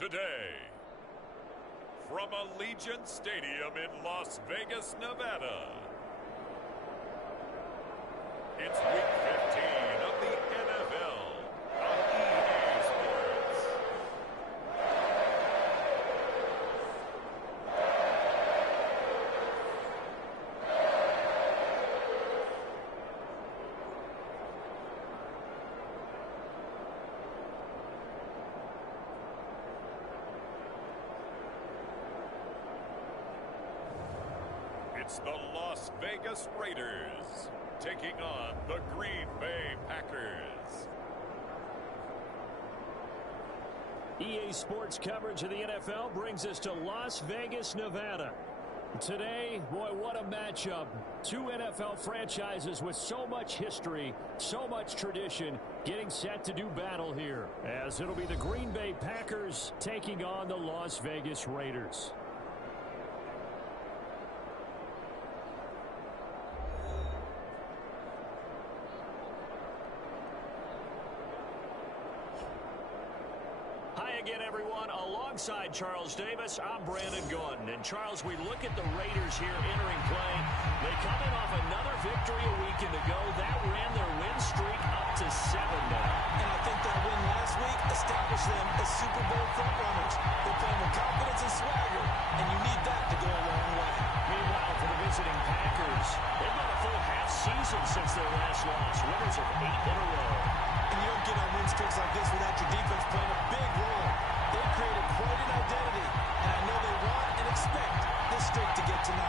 Today, from Allegiant Stadium in Las Vegas, Nevada, it's Week 15 of the NFL on EA Sports. It's the Las Vegas Raiders taking on the Green Bay Packers. EA Sports coverage of the NFL brings us to Las Vegas, Nevada. Today, boy, what a matchup. Two NFL franchises with so much history, so much tradition, getting set to do battle here, as it'll be the Green Bay Packers taking on the Las Vegas Raiders. Again, everyone, alongside Charles Davis, I'm Brandon Gunn. And Charles, we look at the Raiders here entering play. They come in off another victory a weekend ago. That ran their win streak up to 7 now. And I think that win last week established them as Super Bowl frontrunners. They're playing with confidence and swagger, and you need that to go a long way. Meanwhile, for the visiting Packers, they've got a full half season since their last loss. Winners of 8 in a row. And you don't get on win streaks like this without your defense playing a big role. They've created quite an identity, and I know they want and expect this streak to get to 9.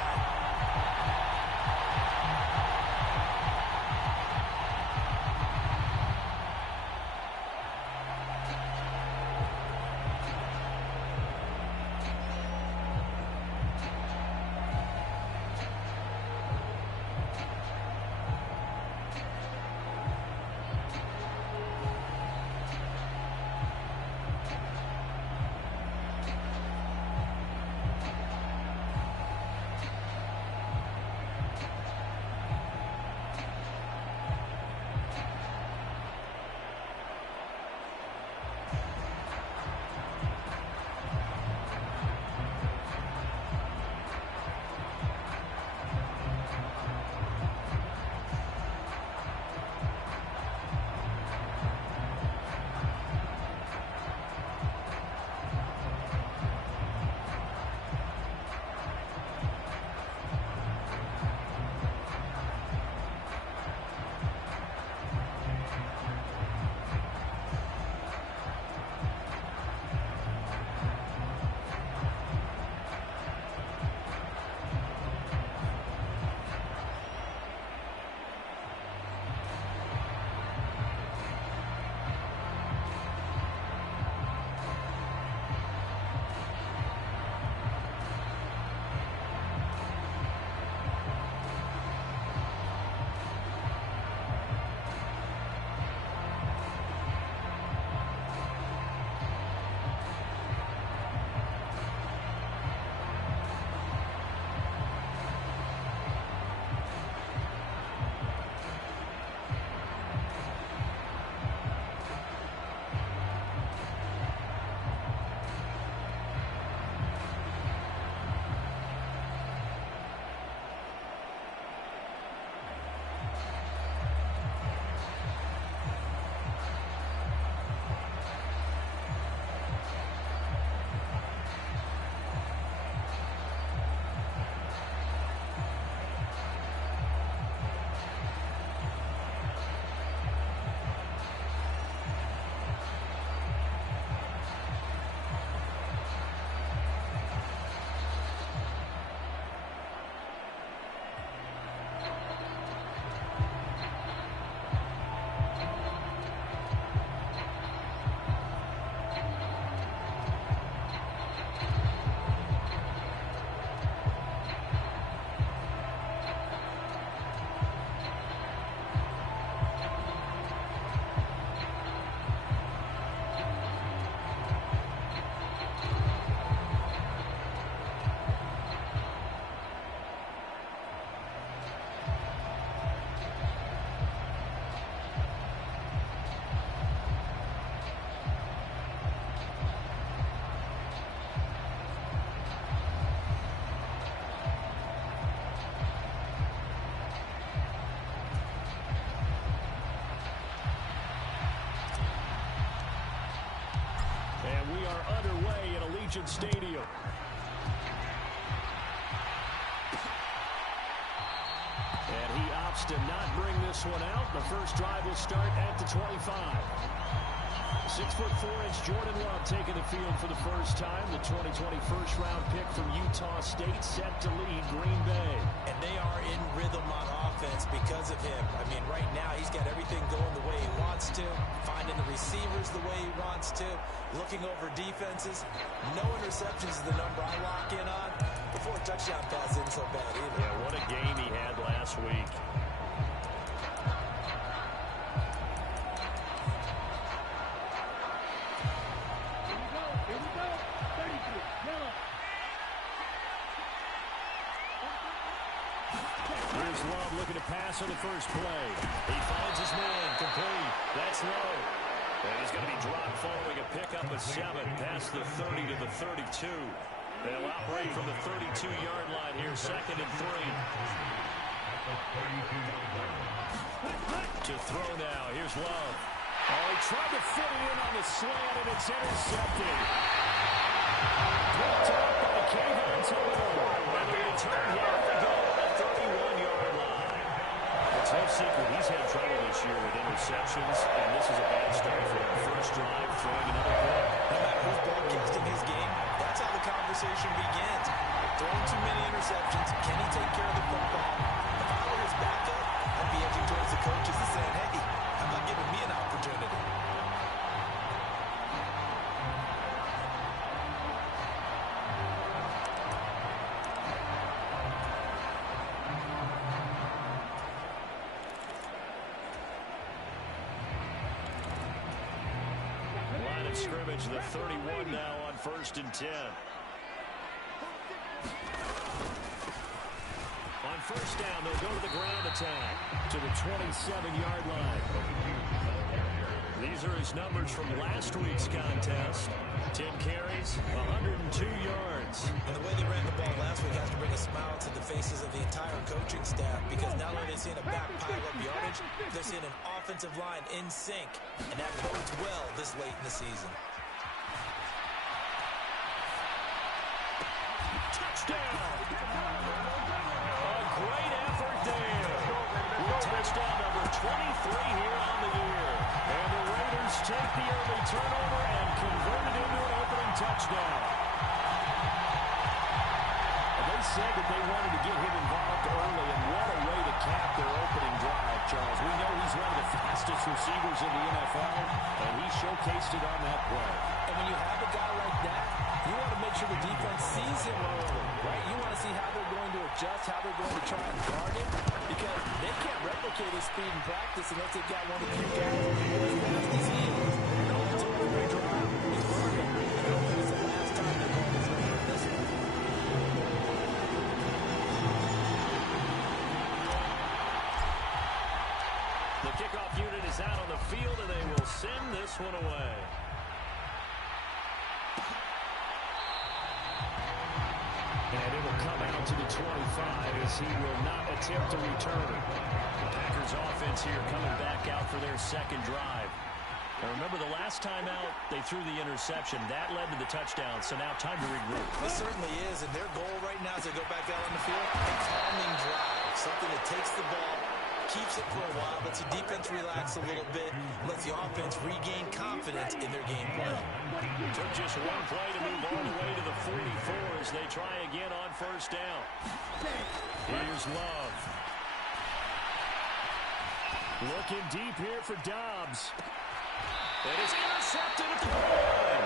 underway at Allegiant Stadium. And he opts to not bring this one out. The first drive will start at the 25. 6'4" Jordan Love taking the field for the first time. The 2020 first-round pick from Utah State set to lead Green Bay. And they are in rhythm on offense because of him. I mean, right now he's got everything going the way he wants to, finding the receivers the way he wants to, looking over defenses. No interceptions is the number I lock in on. Before a touchdown pass isn't so bad either. Yeah, what a game he had last week. Here's Love looking to pass on the first play. He finds his man, complete. That's low. And he's going to be dropped following a pickup of 7 past the 30 to the 32. They'll operate from the 32-yard line here, 2nd and 3. To throw now. Here's Love. Oh, he tried to fit it in on the slant, and it's intercepted. Picked up by Kayvon Thibodeaux. And the return here at the goal at the 31-yard line. It's no secret he's had trouble this year with interceptions, and this is a bad start for him. First drive, throwing another pick. No matter who's broadcasting his game, that's how the conversation begins. Throwing too many interceptions. Can he take care of the football? If I were his backup, I'd be edging towards the coaches and saying, hey, how about giving me an opportunity? Line of scrimmage, the 31 now on 1st and 10. On first down, they'll go to the ground attack to the 27-yard line. These are his numbers from last week's contest. 10 carries, 102 yards. And the way they ran the ball last week has to bring a smile to the faces of the entire coaching staff, because not only are they seeing a back pile up yardage, they're seeing an offensive line in sync, and that bodes well this late in the season. Touchdown! A great effort there. With touchdown number 23 here on the year. And the Raiders take the early turnover and convert it into an opening touchdown. And they said that they wanted to get him involved early, and what a way to cap their opening drive, Charles. We know he's one of the fastest receivers in the NFL, and he showcased it on that play. And when you have a guy like that, you want to make sure the defense sees him early, right? You want to see how they're going to adjust, how they're going to try and guard him, because they can't replicate his speed in practice unless they've got one of the few guys as fast as he is. No, it's over the drive. He's working. I don't think it's the last time they call his number in this one. The kickoff unit is out on the field, and they will send this one away. And it will come out to the 25 as he will not attempt to return. The Packers offense here coming back out for their second drive. Now remember, the last time out, they threw the interception. That led to the touchdown, so now time to regroup. It certainly is, and their goal right now as they go back out on the field, a calming drive. Something that takes the ball, keeps it for a while, lets the defense relax a little bit, lets the offense regain confidence in their game plan. Took just one play to move all the way to the 44 as they try again on first down. Here's Love. Looking deep here for Dobbs. It is intercepted at the goal line.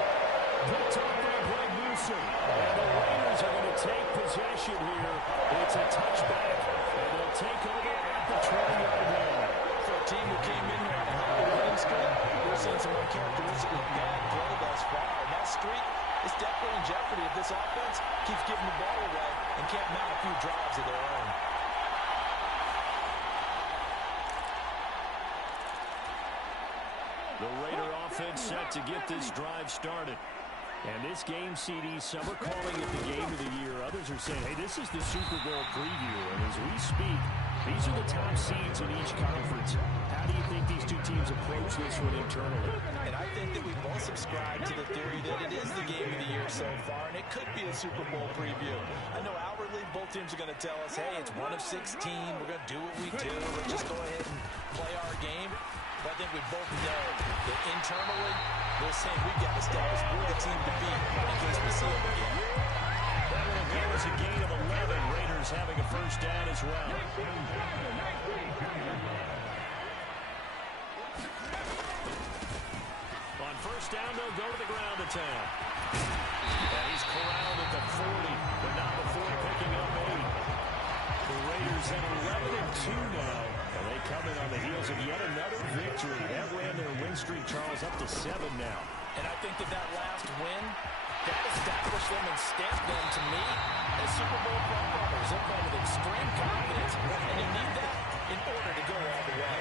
Picked up by Greg Newsom. And the Raiders are going to take possession here. It's a touchback, and they'll take over at the 20-yard line. For a team who came in here on a high winning streak, we're seeing some uncharacteristically bad play thus far. And that streak is definitely in jeopardy if this offense keeps giving the ball away and can't mount a few drives of their own. The Raider offense set to get this drive started. And this game, CD, some are calling it the game of the year. Others are saying, hey, this is the Super Bowl preview. And as we speak, These are the top seeds in each conference. How do you think these two teams approach this one internally? And I think that we both subscribe to the theory that it is the game of the year so far, and it could be a Super Bowl preview. I know outwardly both teams are going to tell us, hey, it's 1 of 16. We're going to do what we do. Let's just go ahead and play our game. But I think we both know that internally, they're saying we've got to establish we're the team to beat in case we see them again. That will give us a gain of 11. Raiders having a first down as well. On first down, they'll go to the ground attack. And he's corralled at the 40, but not before picking up 8. The Raiders at 11-2 now. And they come in on the heels of yet another victory. That ran their win streak, Charles, up to 7 now. And I think that last win, that established them and stamped them, to me, as Super Bowl frontrunners. They're playing with extreme confidence, and you need that in order to go all the way.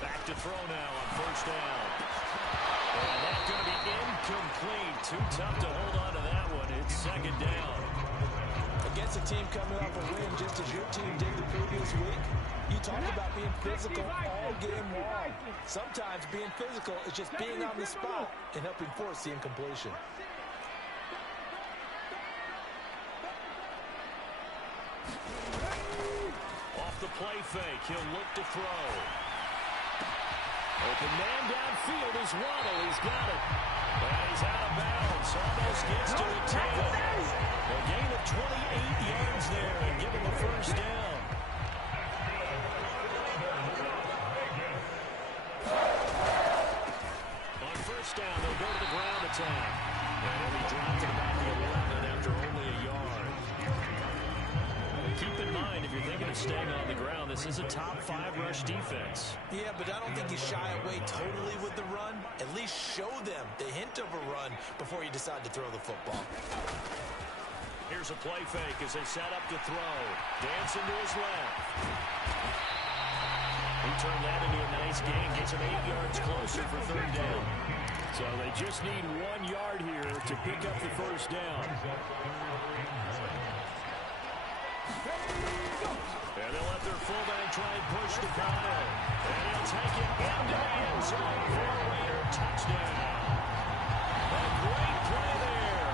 Back to throw now on first down. And that's going to be incomplete. Too tough to hold on to that one. It's second down. Against a team coming off a win, just as your team did the previous week, you talk about being physical all game long. Sometimes being physical is just being on the spot and helping force the incompletion. Off the play fake, he'll look to throw. Open man downfield is Waddle. He's got it. And he's out of bounds. Almost gets to the 10. A gain of 28 yards there and give him a first down. On first down, they'll go to the ground attack. And he'll be dropped at about the 11 after only a yard. Keep in mind, if you're thinking of staying on the ground, this is a top 5 rush defense. Yeah, but I don't think you shy away totally with the run. At least show them the hint of a run before you decide to throw the football. Here's a play fake as they set up to throw. Dancing to his left. He turned that into a nice gain. Gets him 8 yards closer for third down. So they just need 1 yard here to pick up the first down. And they'll let their fullback try and push to Kyle. And he'll take it into the end zone for a Raider touchdown. A great play there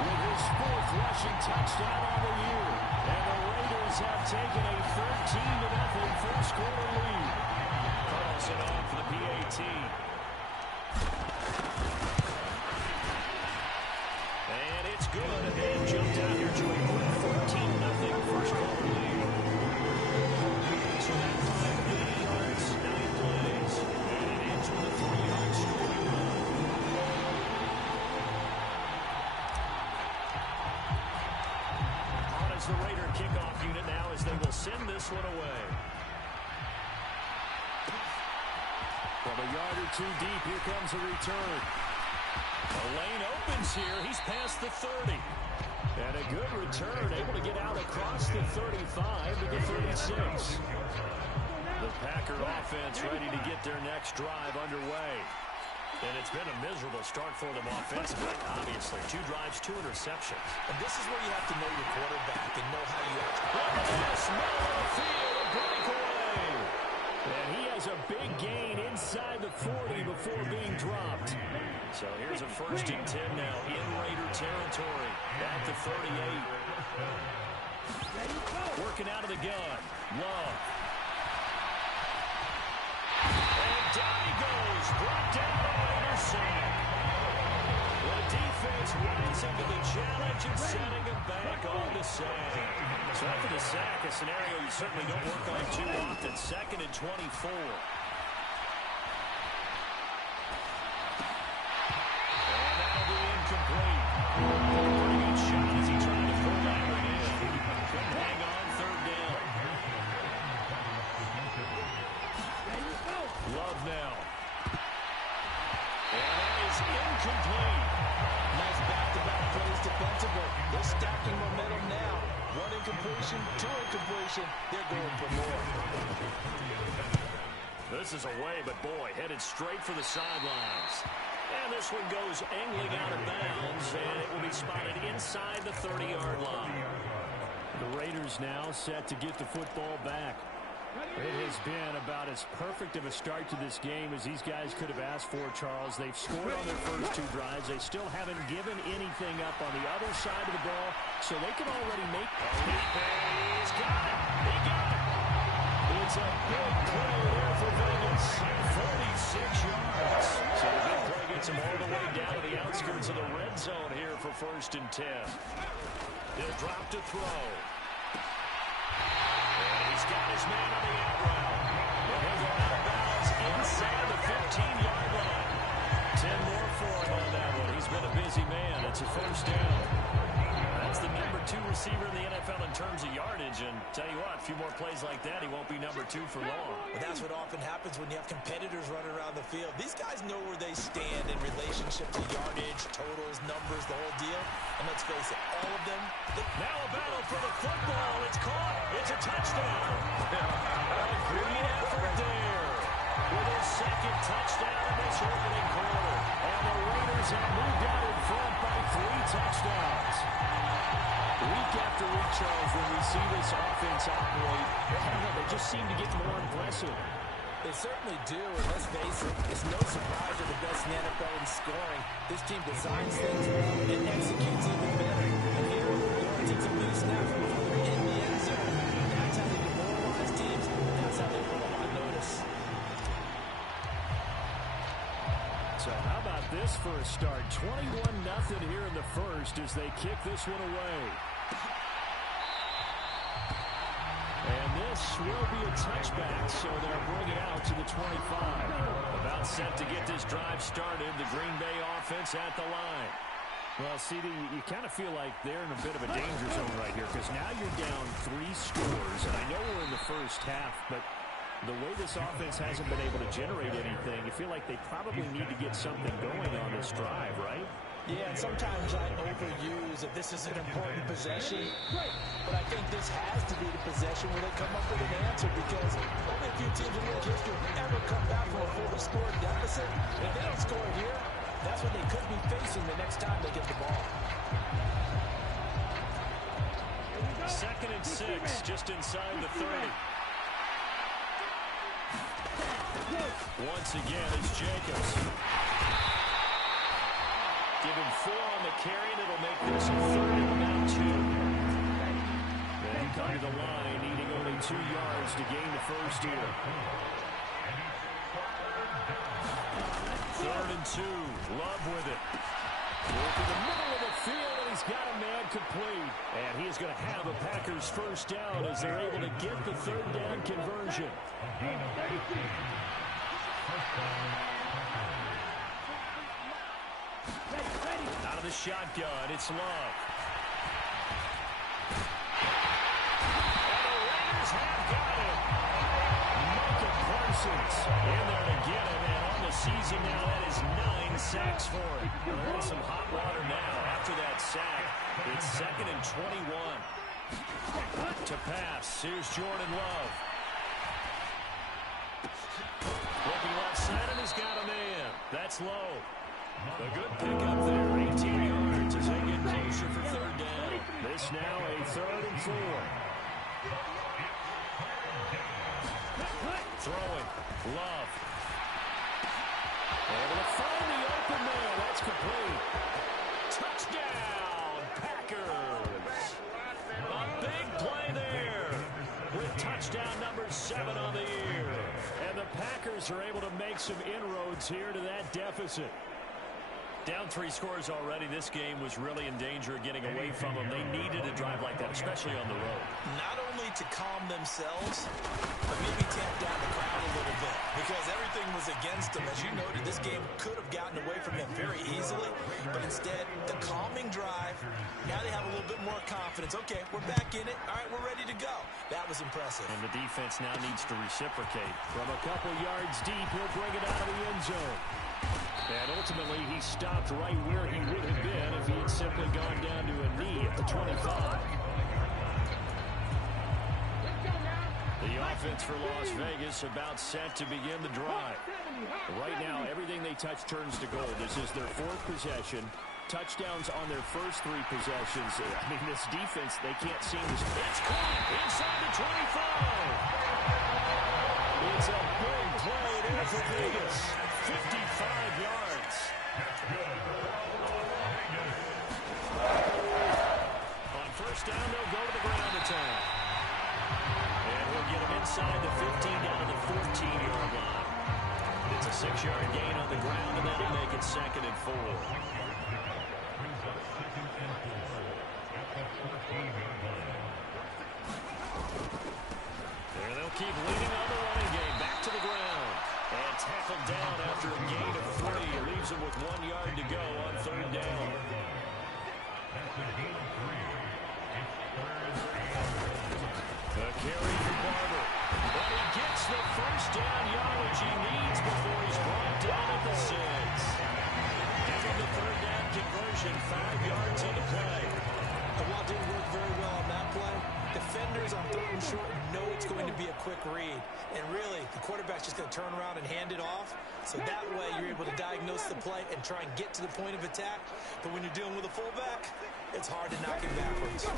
with his 4th rushing touchdown on the year. And the Raiders have taken a 13-0 first quarter lead. Carlson on for the PAT. And it's good. And they jumped out here to a 14-0 first quarter lead. So that 580 yards, 9 plays, and it ends with a 3-yard scoring run. On as the Raider kickoff unit now as they will send this one away. From a yard or 2 deep, here comes a return. The lane opens here. He's past the 30. And a good return, able to get out across the 35 to the 36. The Packer offense ready to get their next drive underway. And it's been a miserable start for them offensively, obviously. 2 drives, 2 interceptions. And this is where you have to know your quarterback and know how you actually... Look at this, middle of the field, breakaway. And he has a big gain inside the 40 before being dropped. So here's a 1st and 10 now in Raider territory. At the 38. Working out of the gun. Love. And down he goes. Brought down by Anderson. The defense rising to the challenge and setting him back on the sack. So after the sack, a scenario you certainly don't work on too often. 2nd and 24. And that'll be incomplete. Pretty good shot as he tried to pull that one in. Couldn't hang on 3rd down. Love now. And that is incomplete. Nice back-to-back plays defensively. They're stacking momentum now. 1 incompletion, 2 incompletion. They're going for more. This is away, but boy, headed straight for the sidelines. And this one goes angling out of bounds, and it will be spotted inside the 30-yard line. The Raiders now set to get the football back. It has been about as perfect of a start to this game as these guys could have asked for, Charles. They've scored on their first 2 drives. They still haven't given anything up on the other side of the ball, so they can already make... He's got it! He got it! It's a big play there for Vegas. 46 yards. So the big play gets him all the way down to the outskirts of the red zone here for 1st and 10. He'll drop to throw. He's got his man on the out route. And he'll go out of bounds inside the 15-yard line. 10 more for him on that one. He's been a busy man. It's a 1st down. That's the number 2 receiver in the NFL in terms of yardage. And tell you what, a few more plays like that, he won't be number 2 for long. But that's what often happens when you have competitors running around the field. These guys know where they stand in relationship to yardage, totals, numbers, the whole deal. And let's face it, all of them... Now a battle for the football. It's caught. It's a touchdown. A great effort there with his 2nd touchdown in this opening quarter. And the Raiders have moved out in front by 3 touchdowns. Week after week, Charles, when we see this offense operate, I don't know, they just seem to get more impressive. They certainly do, and let's face it, it's no surprise they're the best in the NFL in scoring. This team designs things well and executes even better. And here, they want to take some big snaps before they're in the end zone. That's how they demoralize teams. That's how they put them on notice. So how about this for a start? 21-0 here in the first as they kick this one away. And this will be a touchback, so they'll bring it out to the 25. About set to get this drive started, the Green Bay offense at the line. Well, CD, you kind of feel like they're in a bit of a danger zone right here because now you're down 3 scores, and I know we're in the first half, but the way this offense hasn't been able to generate anything, you feel like they probably need to get something going on this drive, right? Yeah, and sometimes I overuse that this is an important possession, but I think this has to be the possession where they come up with an answer because only a few teams in league history have ever come back from a 40-score deficit. And if they don't score here, that's what they could be facing the next time they get the ball. 2nd and 6, just inside the 30. Once again, it's Jacobs. Give him 4 on the carry, and it'll make this a 3rd and about 2. They come to the line, needing only 2 yards to gain the first here. 3rd and 2. Love with it. Look in the middle of the field, and he's got a man complete. And he is going to have a Packers first down as they're able to get the 3rd down conversion. Out of the shotgun, it's Love. And the Raiders have got him. Micah Parsons in there to get him, and on the season now, that is 9 sacks for him. They're in some hot water now after that sack. It's 2nd and 21. To pass, here's Jordan Love. Looking left side, and he's got a man. That's low. A good pickup there, 18 yards as they get closer for 3rd down. This now a 3rd and 4. Throwing, Love. Able to find the open man. That's complete. Touchdown, Packers. A big play there with touchdown number 7 on the year. And the Packers are able to make some inroads here to that deficit. Down 3 scores already. This game was really in danger of getting away from them. They needed a drive like that, especially on the road. Not only to calm themselves, but maybe tamp down the crowd a little bit because everything was against them. As you noted, this game could have gotten away from them very easily, but instead, the calming drive, now they have a little bit more confidence. Okay, we're back in it. All right, we're ready to go. That was impressive. And the defense now needs to reciprocate. From a couple yards deep, he'll bring it out of the end zone. And ultimately, he stopped right where he would have been if he had simply gone down to a knee at the 25. The offense for Las Vegas about set to begin the drive. Right now, everything they they touch turns to gold. This is their 4th possession. Touchdowns on their first 3 possessions. I mean, this defense, they can't seem to... It's caught inside the 25. It's a big play there for Vegas. 55 yards. On first down, they'll go to the ground attack. And we'll get them inside the 15 down to the 14-yard line. It's a 6-yard gain on the ground, and that'll make it 2nd and 4. There they'll keep leading on the running game. Back to the ground. And tackled down after a gain of 3. Leaves him with 1 yard to go on 3rd down. The carry for Barber. But he gets the first down yardage he needs before he's brought down at the 6. Give him the 3rd down conversion. 5 yards on the play. The wall didn't work very well on that play. Defenders on 3rd and short know it's going to be a quick read. And really, the quarterback's just going to turn around and hand it off. So that way, you're able to diagnose the play and try and get to the point of attack. But when you're dealing with a fullback, it's hard to knock him backwards.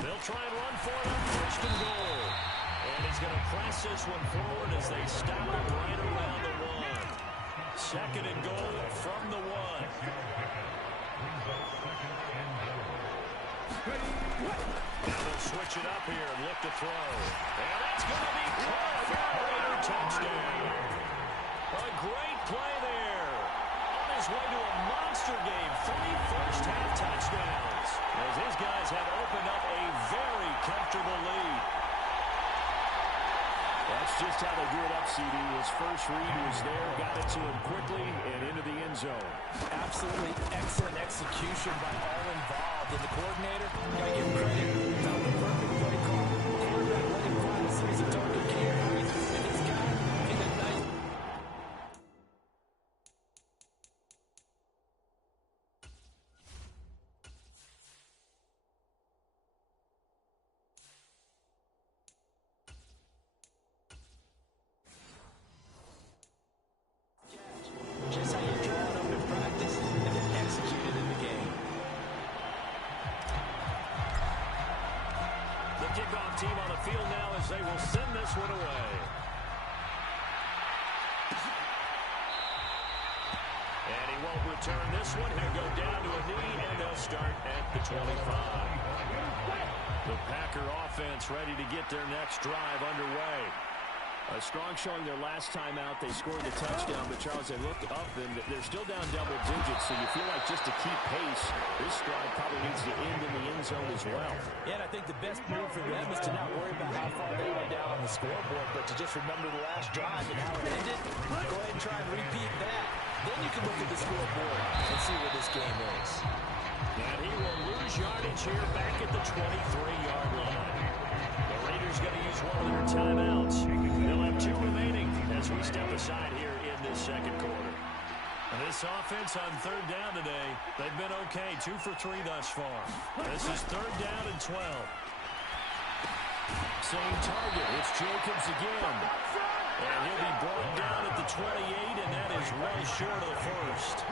They'll try and run for it on 1st and goal. And he's going to press this one forward as they stop it right around the 1. 2nd and goal from the 1. Now they'll switch it up here and look to throw. And that's going to be caught for a Raider touchdown. A great play there. On his way to a monster game. 3 first-half touchdowns. As his guys have opened up a very comfortable lead. That's just how they drew it up, CD. His first read was there, got it to him quickly, and into the end zone. Absolutely excellent execution by all involved. And the coordinator, got to give him credit. Found the perfect play call. Quarterback let him find a series of target carries, and he's got him in a nice... Just how you draw it up in practice and then execute it in the game. The kickoff team on the field now as they will send this one away. And he won't return this one. He'll go down to a knee, and they'll start at the 25. The Packer offense ready to get their next drive underway. A strong showing their last time out. They scored the touchdown, but Charles, they looked up, and they're still down double digits, so you feel like just to keep pace, this drive probably needs to end in the end zone as well. Yeah, and I think the best move for them is to not worry about how far they went down on the scoreboard, but to just remember the last drive and how it ended. Go ahead and try and repeat that. Then you can look at the scoreboard and see where this game is. And he will lose yardage here back at the 23-yard line. The Raiders going to use one of their timeouts. They'll have 2 remaining as we step aside here in this 2nd quarter. And this offense on 3rd down today, they've been okay. 2 for 3 thus far. This is 3rd down and 12. Same target. It's Jacobs again. And he'll be brought down at the 28, and that is well short of the first.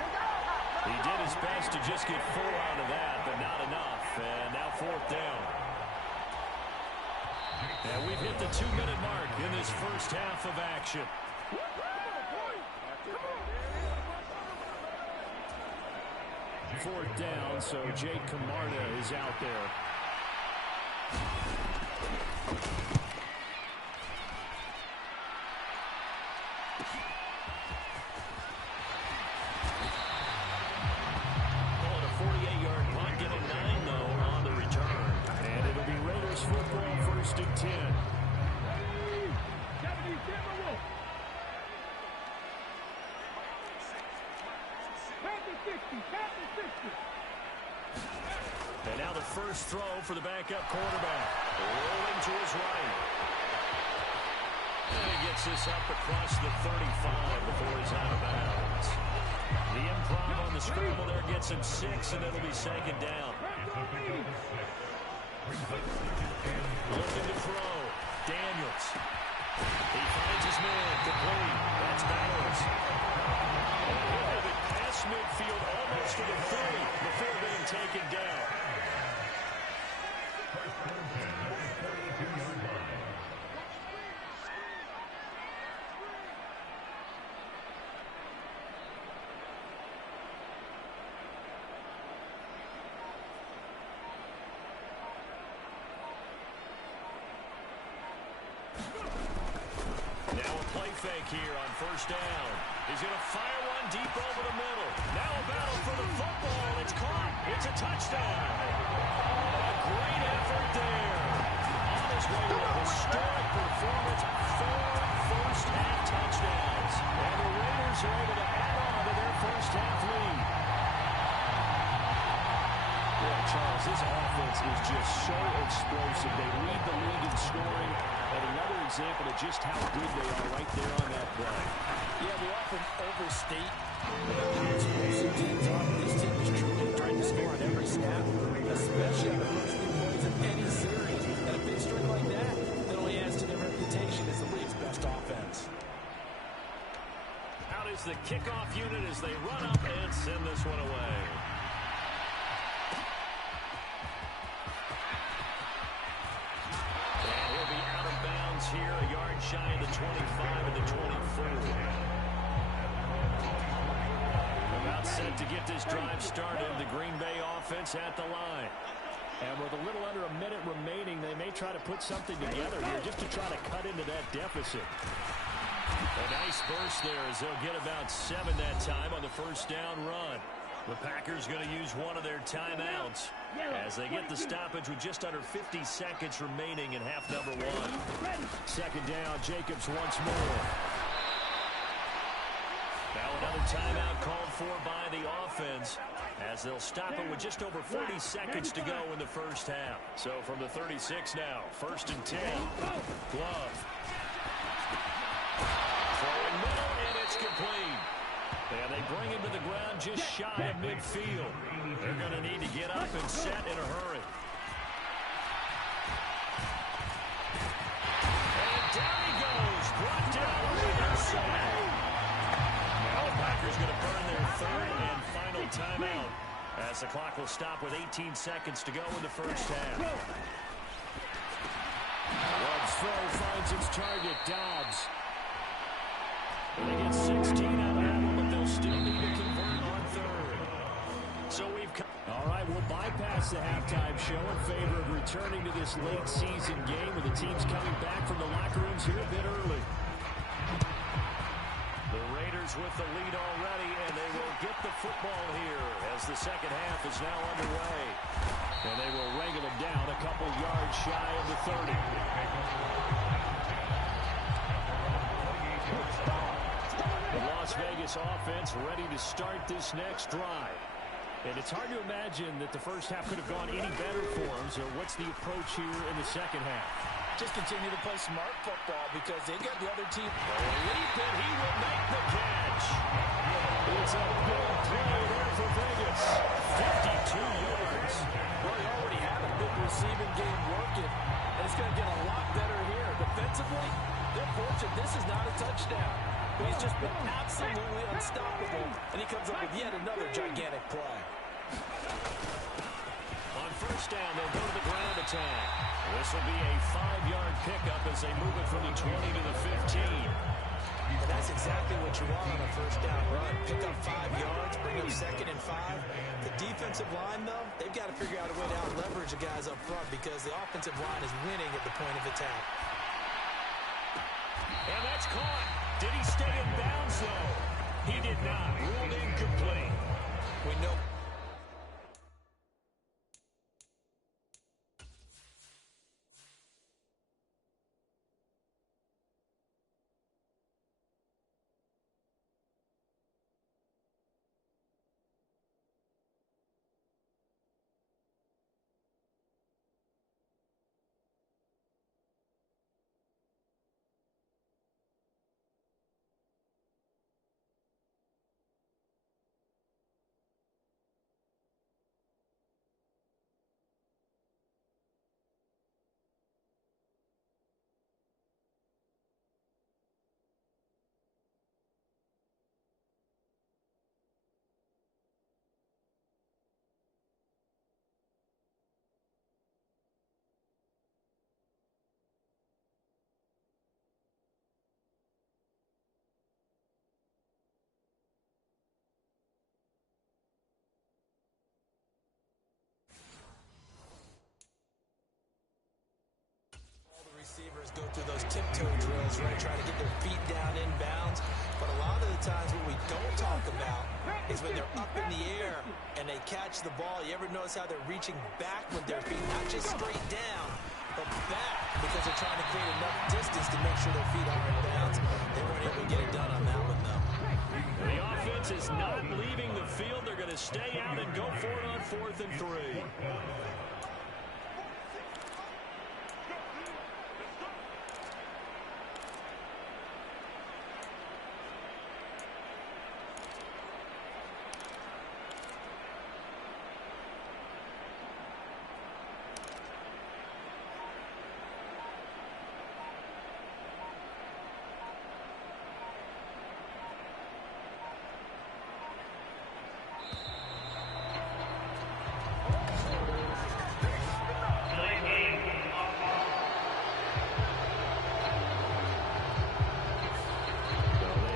He did his best to just get 4 out of that, but not enough. And now 4th down. And we've hit the 2-minute mark in this first half of action. 4th down, so Jake Camarda is out there. Calling a 48-yard punt, getting 9, though, on the return. And it'll be Raiders football, 1st and 10. And now the first throw for the backup quarterback. Rolling to his right. And he gets this up across the 35 before he's out of bounds. The improv on the scramble there gets him 6, and it'll be 2nd down. Looking to throw. Daniels. He finds his man. Complete. That's Bowers. And fake here on first down. He's going to fire one deep over the middle. Now a battle for the football. It's caught. It's a touchdown. A great effort there. On his way to a historic performance. 4 first-half touchdowns. And the Raiders are able to add on to their first-half lead. Yeah, Charles, this offense is just so explosive. They lead the league in scoring. And another example of just how good they are right there on that play. Yeah, we often overstate how explosive teams are. This team is truly trying to score on every snap, especially on the first few points of any series. And a big string like that only adds to their reputation as the league's best offense. Out is the kickoff unit as they run up and send this one away. Here, a yard shy of the 25 and the 24. About set to get this drive started. The Green Bay offense at the line. And with a little under a minute remaining, they may try to put something together here just to try to cut into that deficit. A nice burst there as they'll get about 7 that time on the first down run. The Packers going to use one of their timeouts as they get the stoppage with just under 50 seconds remaining in half number 1. Second down, Jacobs once more. Now another timeout called for by the offense as they'll stop it with just over 40 seconds to go in the first half. So from the 36 now, first and 10. Glove. Throwing middle, and it's complete. And they bring him to the ground just shy of midfield. They're going to need to get up and set in a hurry. And down he goes. Brought down on the other side. Now the Packers going to burn their third and final timeout as the clock will stop with 18 seconds to go in the first half. Love's throw finds its target, Dobbs. They get 16 out of that one, but they'll still need to convert on third. So we've come. All right, we'll bypass the halftime show in favor of returning to this late season game with the teams coming back from the locker rooms here a bit early. The Raiders with the lead already, and they will get the football here as the second half is now underway. And they will wrangle them down a couple yards shy of the 30. The Las Vegas offense ready to start this next drive. And it's hard to imagine that the first half could have gone any better for them. So what's the approach here in the second half? Just continue to play smart football because they get the other team. Leap, and he will make the catch. It's a big play there for Vegas. 52 yards. Well, he already had a big receiving game working, and it's going to get a lot better here. Defensively, they're fortunate this is not a touchdown. But he's just been absolutely unstoppable, and he comes up with yet another gigantic play. On first down, they'll go to the ground attack. This will be a 5-yard pickup as they move it from the 20 to the 15. And that's exactly what you want on a first down run. Pick up 5 yards, bring up second and 5. The defensive line, though, they've got to figure out a way to out-leverage the guys up front because the offensive line is winning at the point of attack. And that's caught. Did he stay in bounds, though? He did not. Ruled incomplete. We know. Receivers go through those tiptoe drills defense, right, trying to get their feet down inbounds. But a lot of the times what we don't talk about is when they're up in the air and they catch the ball. You ever notice how they're reaching back with their feet, not just straight down, but back, because they're trying to create enough distance to make sure their feet are in bounds. They weren't able to get it done on that one, though. The offense is not leaving the field. They're going to stay out and go for it on 4th and 3.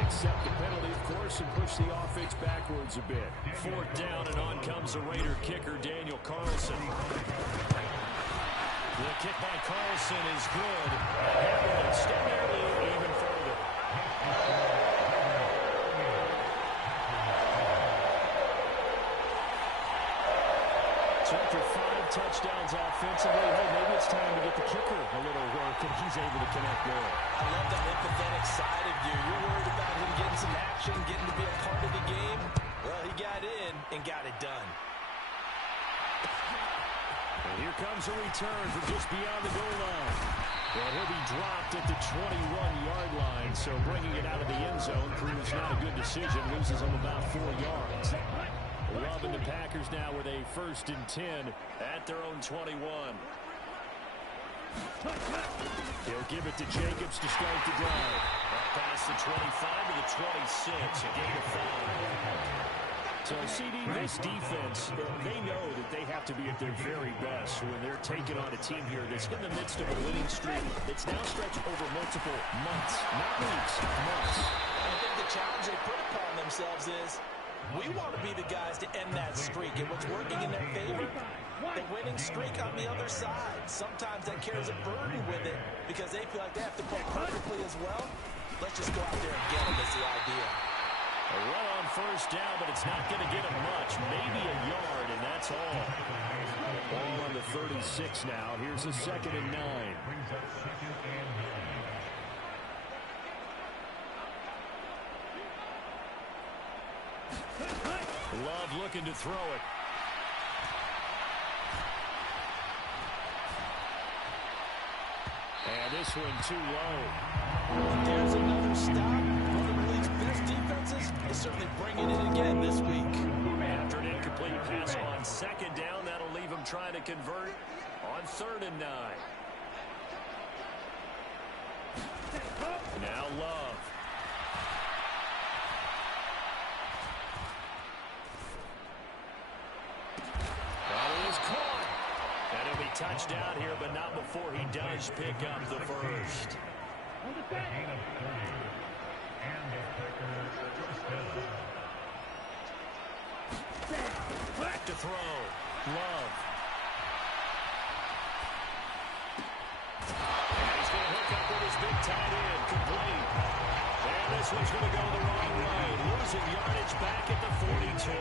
Accept the penalty, of course, and push the offense backwards a bit. 4th down, and on comes the Raider kicker, Daniel Carlson. The kick by Carlson is good. And will extend their lead even further. So after 5 touchdowns offensively, hey, maybe it's time to get the kicker a little work, and he's able to connect there. I love that empathetic side of you. You're worried about him getting some action, getting to be a part of the game. Well, he got in and got it done. And here comes a return from just beyond the goal line. And he'll be dropped at the 21-yard line, so bringing it out of the end zone proves not a good decision. Loses him about 4 yards. Loving the Packers now with a 1st and 10 at their own 21. He'll give it to Jacobs to start the drive. Past the 25 to the 26, a gain of 5. So, CD, this defense, they know that they have to be at their very best when they're taking on a team here that's in the midst of a winning streak that's now stretched over multiple months, not weeks, months. I think the challenge they put upon themselves is we want to be the guys to end that streak. And what's working in their favor, the winning streak on the other side. Sometimes that carries a burden with it because they feel like they have to play perfectly as well. Let's just go out there and get them is the idea. A run on 1st down, but it's not going to get him much. Maybe a yard, and that's all. Ball on the 36 now. Here's a 2nd and 9. Love looking to throw it. And this one too low. There's another stop. One of the league's best defenses is certainly bringing it again this week. After an incomplete pass on 2nd down, that'll leave him trying to convert on 3rd and 9. Now Love. Touchdown here, but not before he does pick up the 1st. Back to throw. Love. And he's going to hook up with his big tight end. Complete. And this one's going to go the wrong way. Losing yardage back at the 42.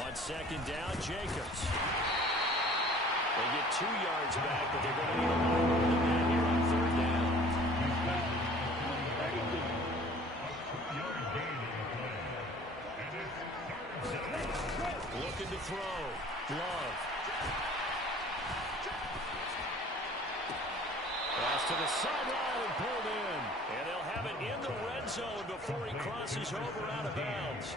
On 2nd down, Jacobs. They get 2 yards back, but they're going to need a lot more than that here on 3rd down. Looking to throw. Love. Pass to the sideline and pulled in. And they'll have it in the red zone before he crosses over out of bounds.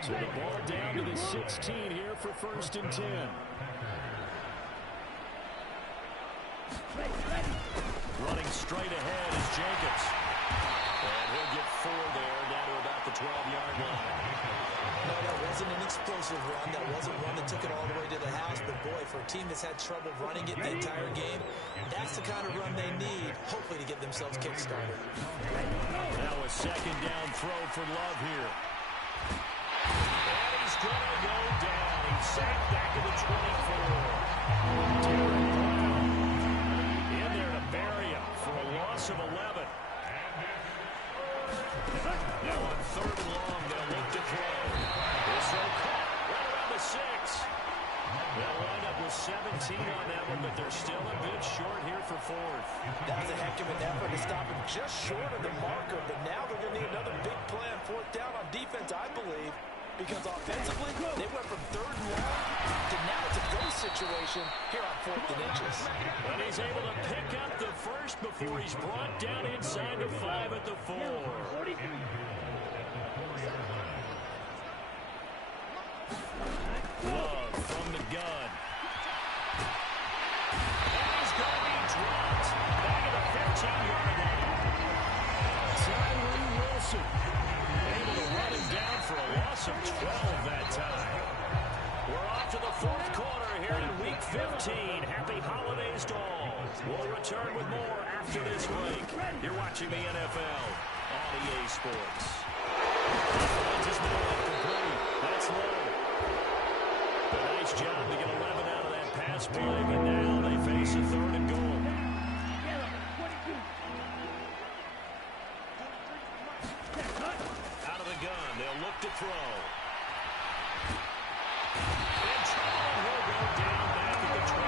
So the ball down to the 16 here for 1st and 10. Running straight ahead is Jacobs. And he'll get 4 there, down to about the 12-yard line. No, that wasn't an explosive run. That wasn't one that took it all the way to the house. But, boy, for a team that's had trouble running it the entire game, that's the kind of run they need, hopefully, to get themselves kick-started. Now a 2nd down throw for Love here. And he's going to go down. He sacked back to the 24. Derek Brown in there to bury him for a loss of 11. Now on 3rd and long, they'll look to throw. This will cut right around the 6. They'll wind up with 17 on that one, but they're still a bit short here for 4th. That was a heck of an effort to stop him just short of the marker, but now they're going to need another big play on 4th down on defense, I believe, because offensively, they went from 3rd and long to now it's a go situation here on 4th and inches. And he's able to pick up the first before he's brought down inside the 5 at the 4. Love from the gun. And he's going to be dropped back at the 15-yard line. Tyree Wilson able to run him down for a loss of 12 that time. We're off to the 4th quarter here in Week 15. Happy holidays to all. We'll return with more after this break. You're watching the NFL on EA Sports. Just complete. That's low. A nice job to get 11 out of that pass play, but now they face a 3rd and goal. Out of the gun, they'll look to throw. In trouble, and he'll go down back at the 12.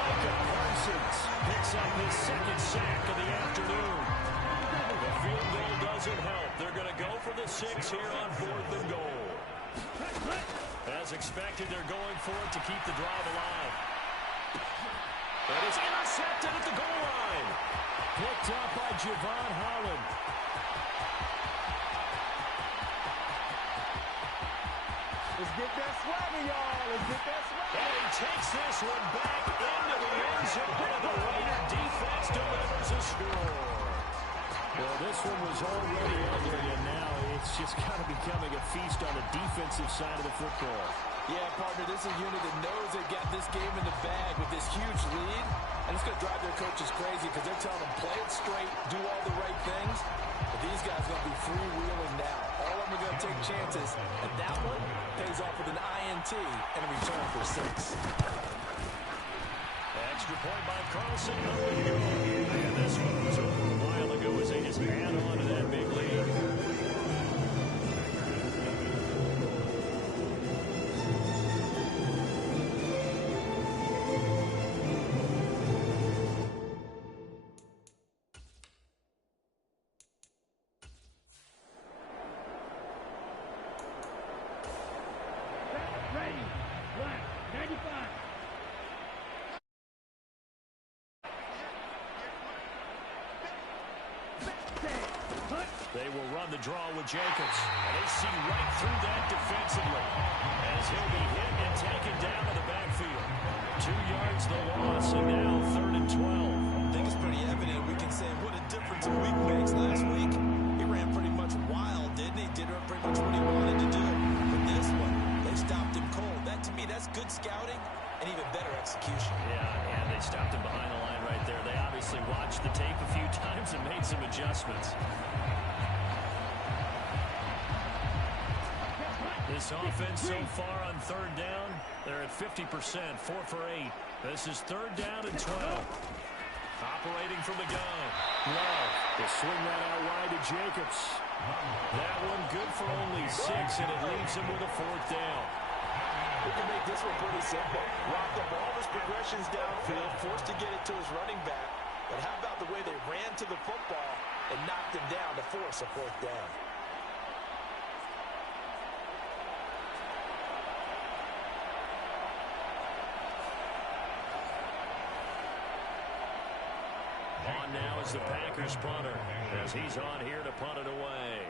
Micah Parsons picks up his 2nd sack of the afternoon. The field goal doesn't help. They're going to go for the 6 here on 4th and goal. As expected, they're going for it to keep the drive alive. But it's intercepted at the goal line. Picked up by Javon Holland. Let's get that swagger, y'all. Let's get that swagger. And he takes this one back into the end zone, and the Raider defense delivers a score. Well, this one was already ugly, and now it's just kind of becoming a feast on the defensive side of the football. Yeah, partner, this is a unit that knows they've got this game in the bag with this huge lead, and it's going to drive their coaches crazy because they're telling them play it straight, do all the right things, but these guys are going to be freewheeling now. All of them are going to take chances, and that one pays off with an INT and a return for 6. Extra point by Carlson. And this one was over a while ago as they just add on to that big lead. Ready. Black. 95. They will run the draw with Jacobs. And they see right through that defensively as he'll be hit and taken down to the backfield. 2 yards the loss, and now 3rd and 12. I think it's pretty evident. We can say what a difference a week makes. Last week, he ran pretty much wild, didn't he? Did pretty much what he wanted to do. But this one, they stopped him cold. That, to me, that's good scouting and even better execution. Yeah, and they stopped him behind the line right there. They obviously watched the tape a few times and made some adjustments. This offense so far on 3rd down, they're at 50%, 4 for 8. This is 3rd down and 12. Operating from the gun. Love to swing that out wide to Jacobs. That one good for only 6, and it leaves him with a 4th down. We can make this one pretty simple. Rocked up all of his progressions downfield, forced to get it to his running back. But how about the way they ran to the football and knocked him down to force a 4th down? On now is the Packers punter as he's on here to punt it away.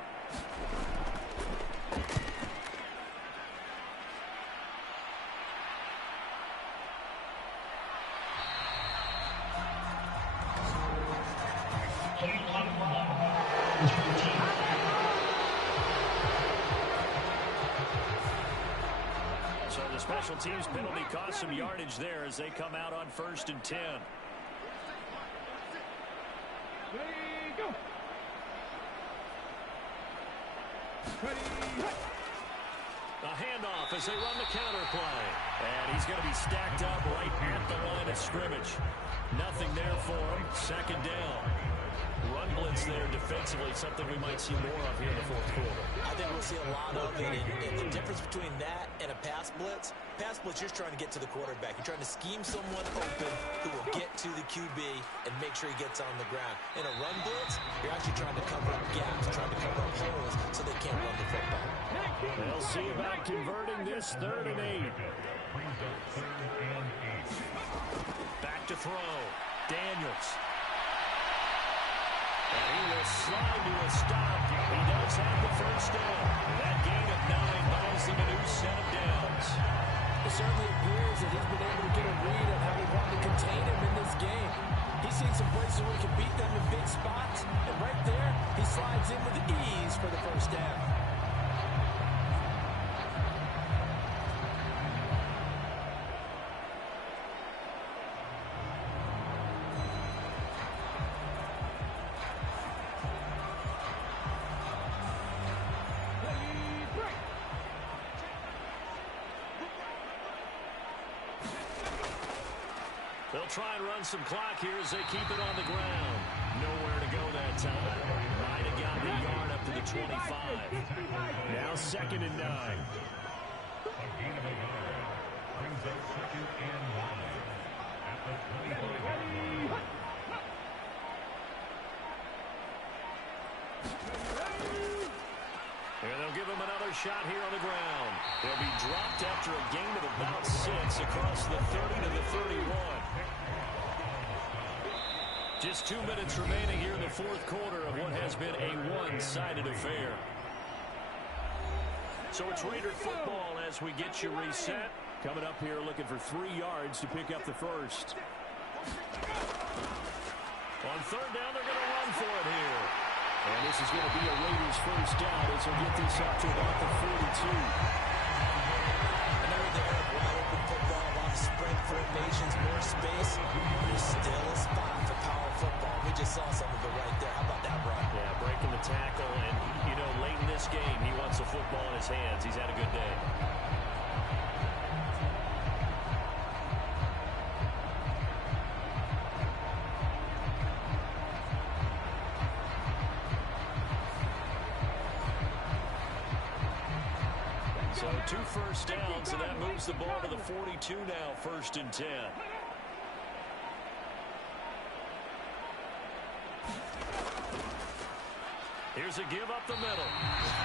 So the special teams penalty cost some yardage there as they come out on 1st and 10. Ready, go. Ready. A handoff as they run the counter play. And he's going to be stacked up right at the line of scrimmage. Nothing there for him. Second down. Run blitz there defensively, something we might see more of here in the fourth quarter. I think we'll see a lot of it. And the difference between that and a pass blitz, you're just trying to get to the quarterback. You're trying to scheme someone open who will get to the QB and make sure he gets on the ground. In a run blitz, you're actually trying to cover up gaps, trying to cover up holes so they can't run the football. They'll see about converting this 3rd and 8. Back to throw. Daniels. And he will slide to a stop. He does have the first down. That gain of 9 buys him a new set of downs. It certainly appears that he's been able to get a read on how we want to contain him in this game. He's seen some places where he can beat them in big spots. And right there, he slides in with ease for the first down. They'll try and run some clock here as they keep it on the ground. Nowhere to go that time. Might have got the yard up to the 25. Now 2nd and 9. And they'll give him another shot here on the ground. They'll be dropped after a gain of about 6 across the 30 to the 31. Just 2 minutes remaining here in the fourth quarter of what has been a one-sided affair. So it's Raider football as we get you reset. Coming up here looking for 3 yards to pick up the first. On 3rd down, they're going to run for it here. And this is going to be a Raiders first down as they'll get this up to about the 42. Another there, wide open football, a lot of spread formations, more space. There's still a spot for power football. We just saw some of it right there. How about that run? Yeah, breaking the tackle. And, you know, late in this game, he wants the football in his hands. He's had a good day. So 2 first downs, and that moves the ball to the 42 now, 1st and 10. Here's a give up the middle.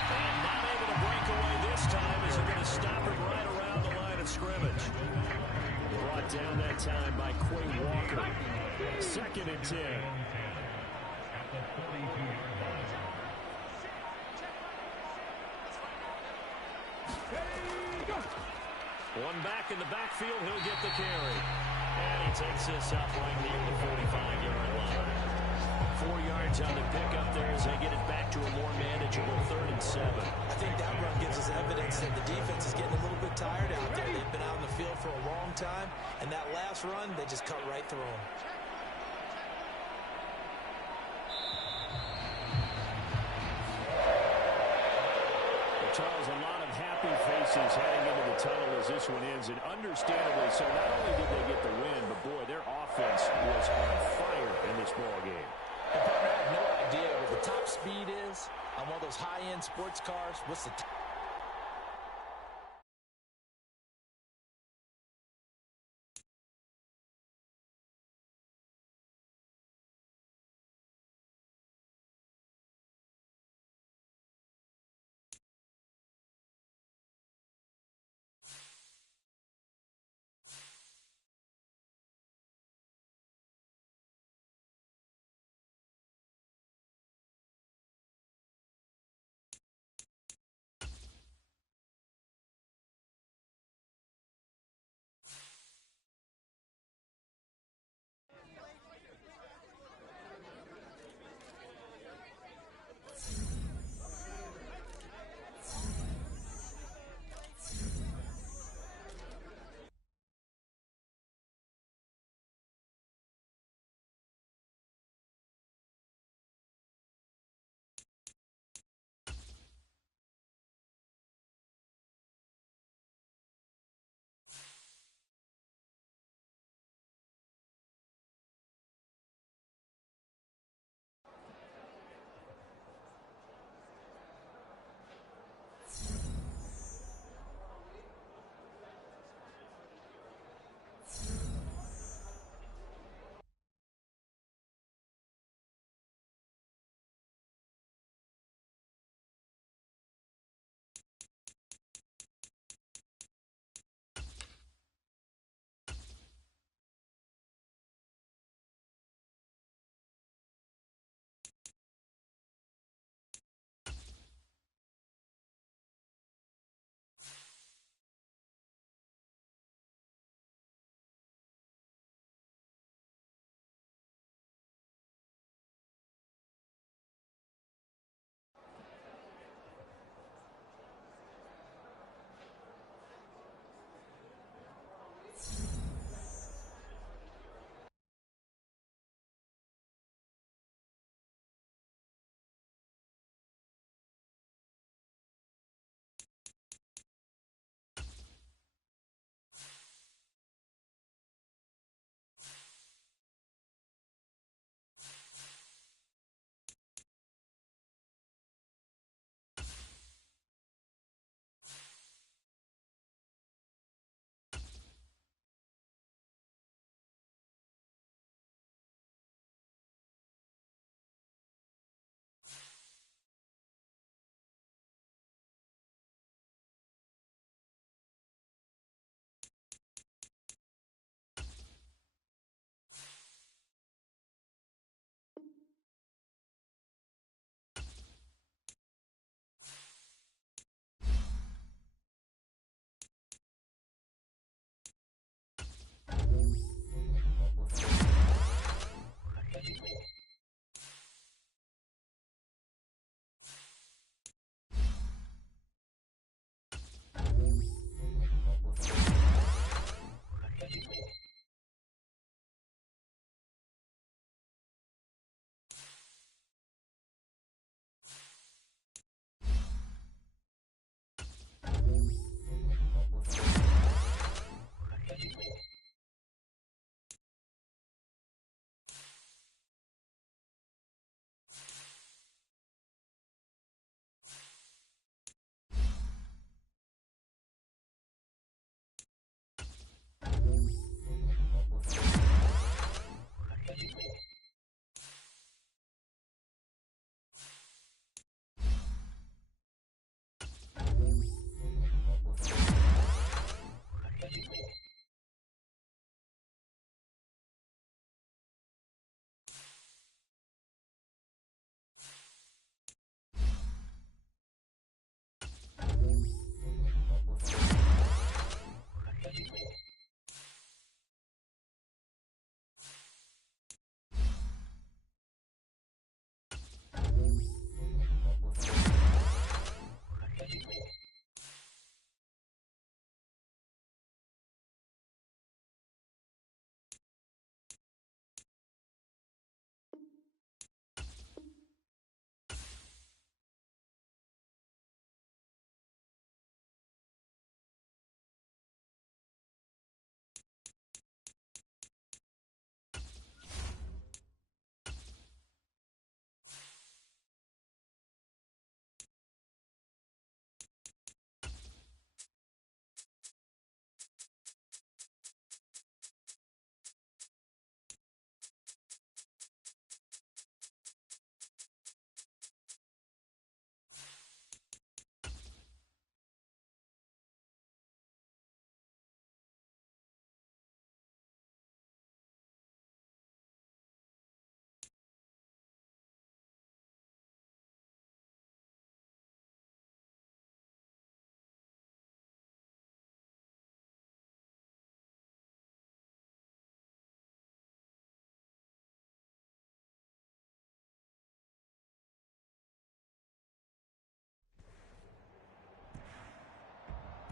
And not able to break away this time as they're going to stop it right around the line of scrimmage. Brought down that time by Quay Walker. 2nd and 10. One back in the backfield, he'll get the carry. And he takes this up right near the 45-yard line. 4 yards on the pickup there as they get it back to a more manageable 3rd and 7. I think that run gives us evidence that the defense is getting a little bit tired out there. They've been out in the field for a long time, and that last run, they just cut right through them. Charles, a lot of happy faces heading into the tunnel as this one ends, and understandably so. Not only did they get the win, but boy, their offense was on fire in this ball game. And I have no idea what the top speed is on one of those high-end sports cars. What's the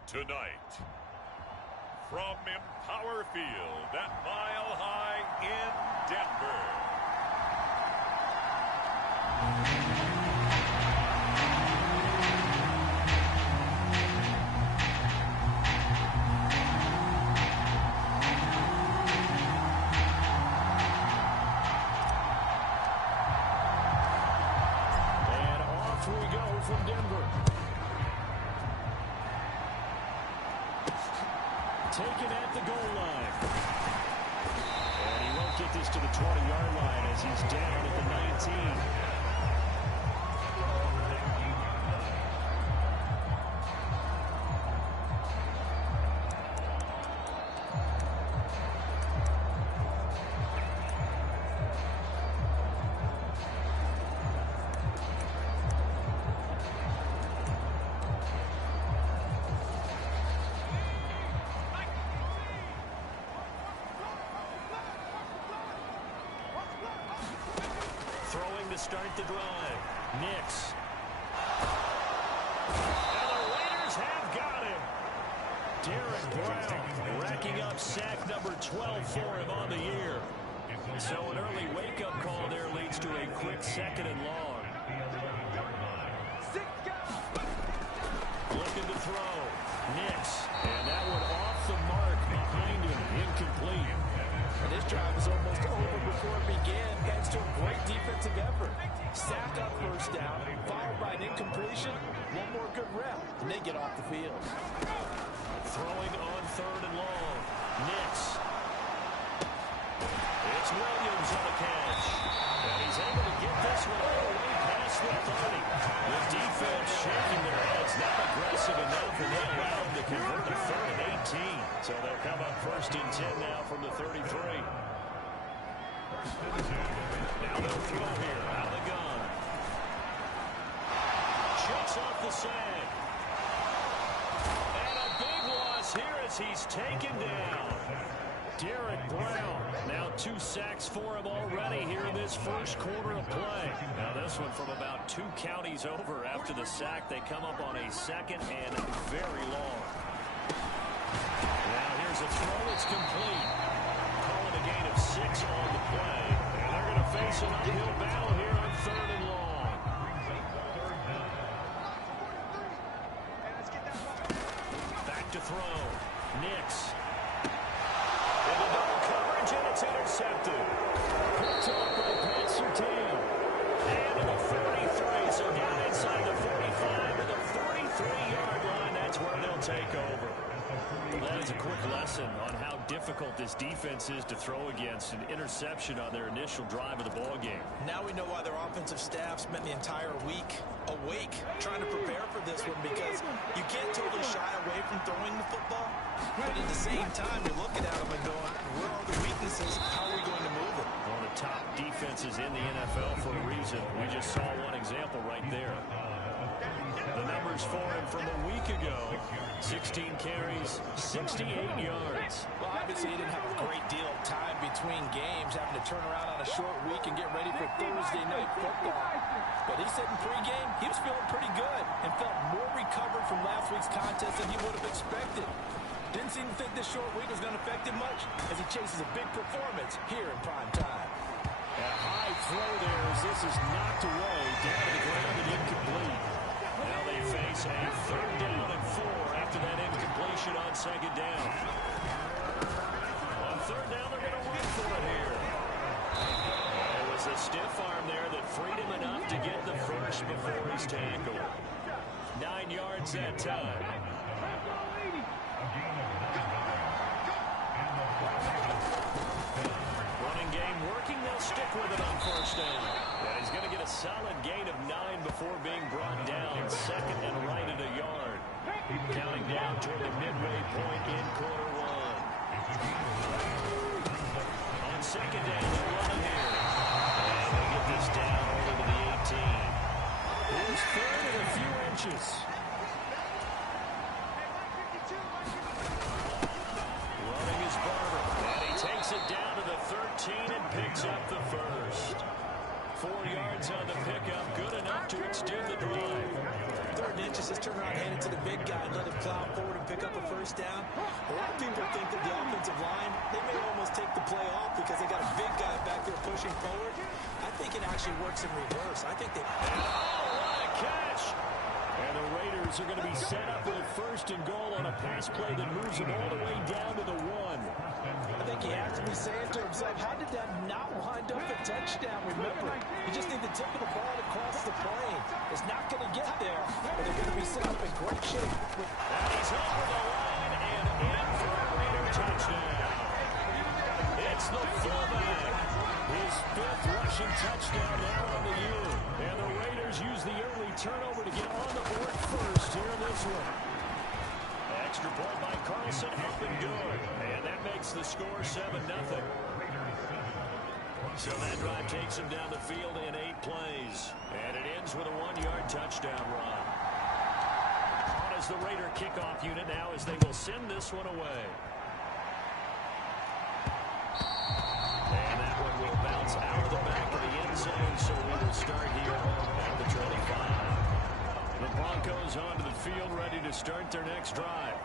Tonight, from Empower Field at Mile High in Denver. And off we go from Denver. Taken at the goal line. And he won't get this to the 20-yard line as he's down at the 19. Throwing to start the drive. Nix. And the Raiders have got him. Derek Brown racking up sack number 12 for him on the year. So an early wake-up call there leads to a quick second and long. Looking to throw. Nix. And that one off the mark behind him. Incomplete. And this drive is almost over before it began, thanks to a great defensive effort. Sack on first down, followed by an incompletion. One more good rep, and they get off the field. Throwing on third and long. Nix. It's Williams on the catch. And he's able to get this one all the way past the 30. The defense shaking their heads, not aggressive enough, and they allow them to convert to 3rd and 18. So they'll come up 1st and 10 now from the 33. Now they'll throw here out of the gun. Shuts off the sag. And a big loss here as he's taken down. Derek Brown, now 2 sacks for him already here in this first quarter of play. Now this one from about 2 counties over after the sack. They come up on a second and very long. Now here's a throw. It's complete. Calling a gain of 6 on the play. And they're going to face an uphill battle here on 3rd and long. Back to throw. Nix. Into double coverage, and it's intercepted. Picked up by Pat Surtain. And to the 43. So down inside the 45 to the 43-yard line. That's where they'll take over. That is a quick lesson on how difficult this defense is to throw against. An interception on their initial drive of the ballgame. Now we know why their offensive staff spent the entire week awake trying to prepare for this one, because you can't totally shy away from throwing the football, but at the same time you're looking at them and going, where are the weaknesses? How are we going to move it? One of the top defenses in the NFL for a reason. We just saw one example right there. The numbers for him from a week ago: 16 carries, 68 yards. Well, obviously he didn't have a great deal of time between games, having to turn around on a short week and get ready for Thursday night football. But he said in pregame he was feeling pretty good and felt more recovered from last week's contest than he would have expected. Didn't seem to think this short week was going to affect him much as he chases a big performance here in prime time. A high throw there as this is knocked away, down to the ground and incomplete. Now they face a 3rd down and 4 after that incompletion on 2nd down. On 3rd down, they're going to run for it here. It was a stiff arm there that freed him enough to get the first before he's tackled. 9 yards that time. Running game working. They'll stick with it on 1st down. And he's going to get a solid gain of 9 before being brought down. 2nd and right at a yard. Counting down toward the midway point in quarter 1. On 2nd down, they're running here. And they get this down over to the 18. Here's 3rd and a few inches. Running is Barber. And he takes it down to the 13 and picks up the first. 4 yards on the pickup, good enough to extend the drive. 3rd and inches, just turn around, hand it to the big guy, and let him plow forward and pick up a first down. A lot of people think that the offensive line, they may almost take the play off because they got a big guy back there pushing forward. I think it actually works in reverse. I think they... Oh, what a catch! And the Raiders are going to be set up with a 1st and goal on a pass play that moves them all the way down to the 1. I think he has to be saying to himself, how did that not wind up a touchdown? Remember, you just need the tip of the ball to cross the plane. It's not going to get there, but they're going to be set up in great shape. And he's over the line and in for a Raider touchdown. It's the fullback. His 5th rushing touchdown now on the year. And the Raiders use the early turnover to get on the board first here in this one. Extra point by Carlson, up and good. And that makes the score 7-0. So that drive takes him down the field in 8 plays. And it ends with a 1-yard touchdown run. On as the Raider kickoff unit now as they will send this one away. And that one will bounce out of the back of the end zone, so we will start here at the 25. The Broncos onto the field, ready to start their next drive.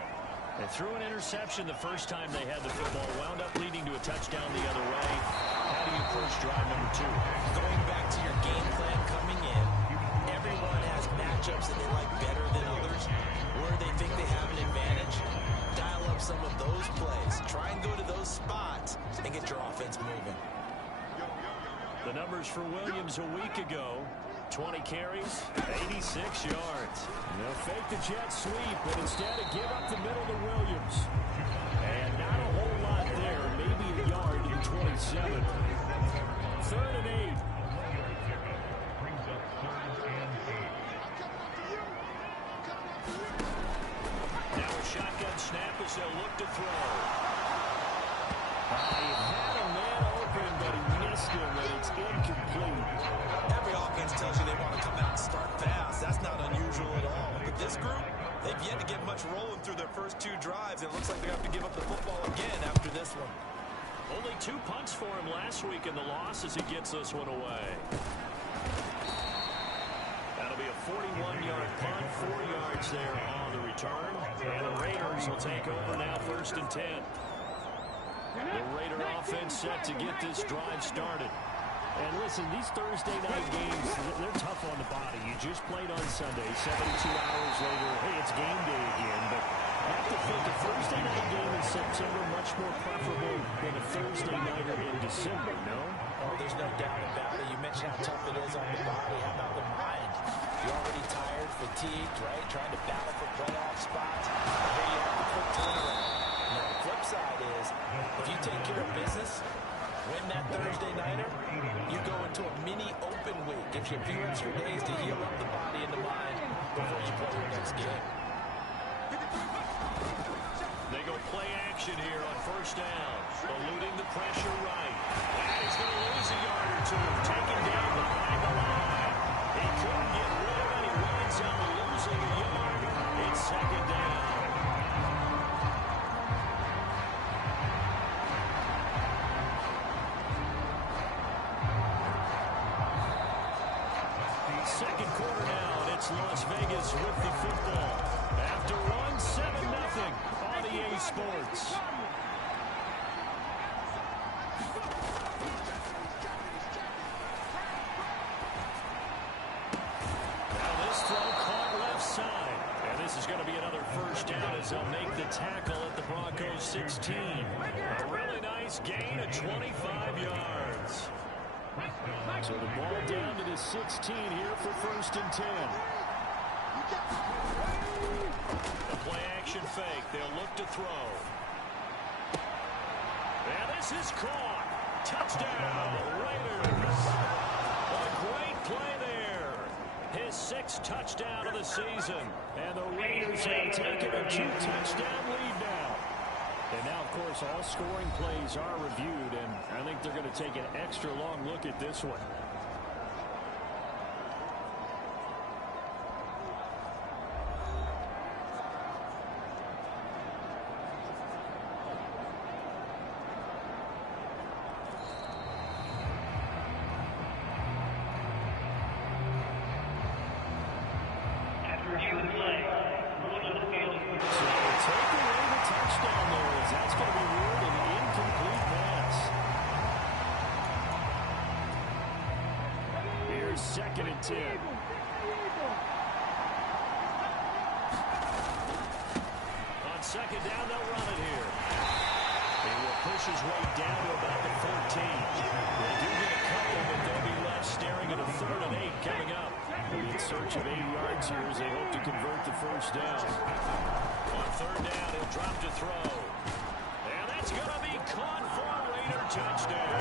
They threw an interception the first time they had the football, wound up leading to a touchdown the other way. How do you approach drive number 2? Going back to your game plan coming in, everyone has matchups that they like better than others, where they think they have an advantage. Dial up some of those plays. Try and go to those spots and get your offense moving. The numbers for Williams a week ago: 20 carries, 86 yards. They'll fake the jet sweep, but instead of give up the middle to Williams. And not a whole lot there, maybe a yard in 27. 3rd and 8. Now a shotgun snap as they'll look to throw. He had a man open, but he missed him, and it's incomplete. Every offense tells you they want to come out and start fast. That's not unusual at all. But this group, they've yet to get much rolling through their first 2 drives. It looks like they're going to have to give up the football again after this one. Only 2 punts for him last week in the loss as he gets this one away. That'll be a 41-yard punt, 4 yards there on the return. And the Raiders will take over now, 1st and 10. The Raider offense set to get this drive started. And listen, these Thursday night games, they're tough on the body. You just played on Sunday, 72 hours later, hey, it's game day again. But I have to think a Thursday night game in September much more preferable than a Thursday nighter in December, no? Oh, there's no doubt about it. You mentioned how tough it is on the body. How about the mind? You're already tired, fatigued, right? Trying to battle for playoff spots. Here you have the quick turnaround. Now, the flip side is, if you take care of business, win that Thursday nighter, you go into a mini open week. Gives you a few extra days to heal up the body and the mind before you play your next game. They go play action here on 1st down. Eluding the pressure right. And he's going to lose a yard or 2. Taken down behind the line. He couldn't get rid of it. He winds up losing a yard. It's 2nd down. Second quarter now, and it's Las Vegas with the football. After one, 7-0 on EA Sports. Now this throw caught left side. And this is going to be another 1st down as they'll make the tackle at the Broncos 16. A really nice gain of 25 yards. So the ball down to the 16 here for 1st and 10. The play action fake. They'll look to throw. And this is caught. Touchdown, Raiders. What a great play there. His 6th touchdown of the season. And the Raiders have taken a 2-touchdown lead now. And now, of course, all scoring plays are reviewed, and I think they're going to take an extra long look at this one. 2nd and 10. On 2nd down, they'll run it here. He will push his way down to about the 14. They do get a couple, but they'll be left staring at a 3rd and 8 coming up. In search of 8 yards here as they hope to convert the first down. On 3rd down, he'll drop to throw. And that's going to be caught for a Raider touchdown.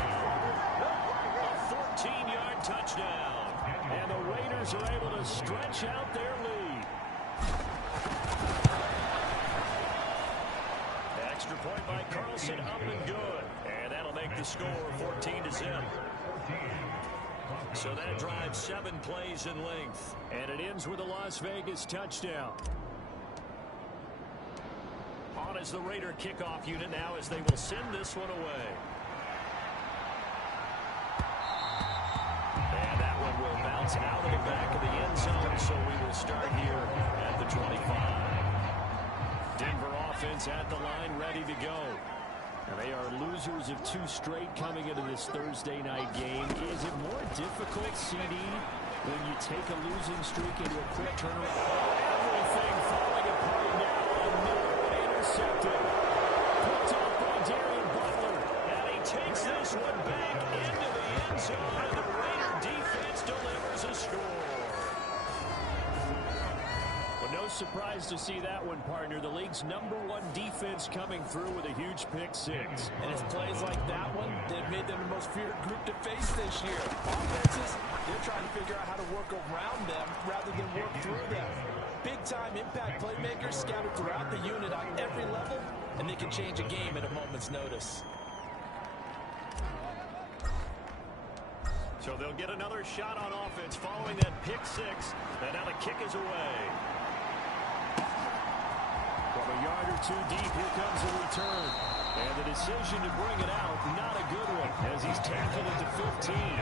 A 14-yard touchdown. And the Raiders are able to stretch out their lead. Extra point by Carlson, up and good. And that'll make the score 14-0. So that drives 7 plays in length. And it ends with a Las Vegas touchdown. On as the Raider kickoff unit now as they will send this one away. And that one will bounce out of the back of the end zone, so we will start here at the 25. Denver offense at the line, ready to go. And they are losers of 2 straight coming into this Thursday night game. Is it more difficult, CD, when you take a losing streak into a quick turnaround? Everything falling apart now. Another intercepted. Picked off by Darian Butler. And he takes this one back into the end zone. And the Raider defense delivers a score. No surprise to see that one, partner. The league's #1 defense coming through with a huge pick-6. And it's plays like that one that made them the most feared group to face this year. Offenses, they're trying to figure out how to work around them rather than work through them. Big-time impact playmakers scattered throughout the unit on every level, and they can change a game at a moment's notice. So they'll get another shot on offense following that pick-6, and now the kick is away. From a yard or 2 deep, here comes a return. And the decision to bring it out, not a good one, as he's tackled it to 15.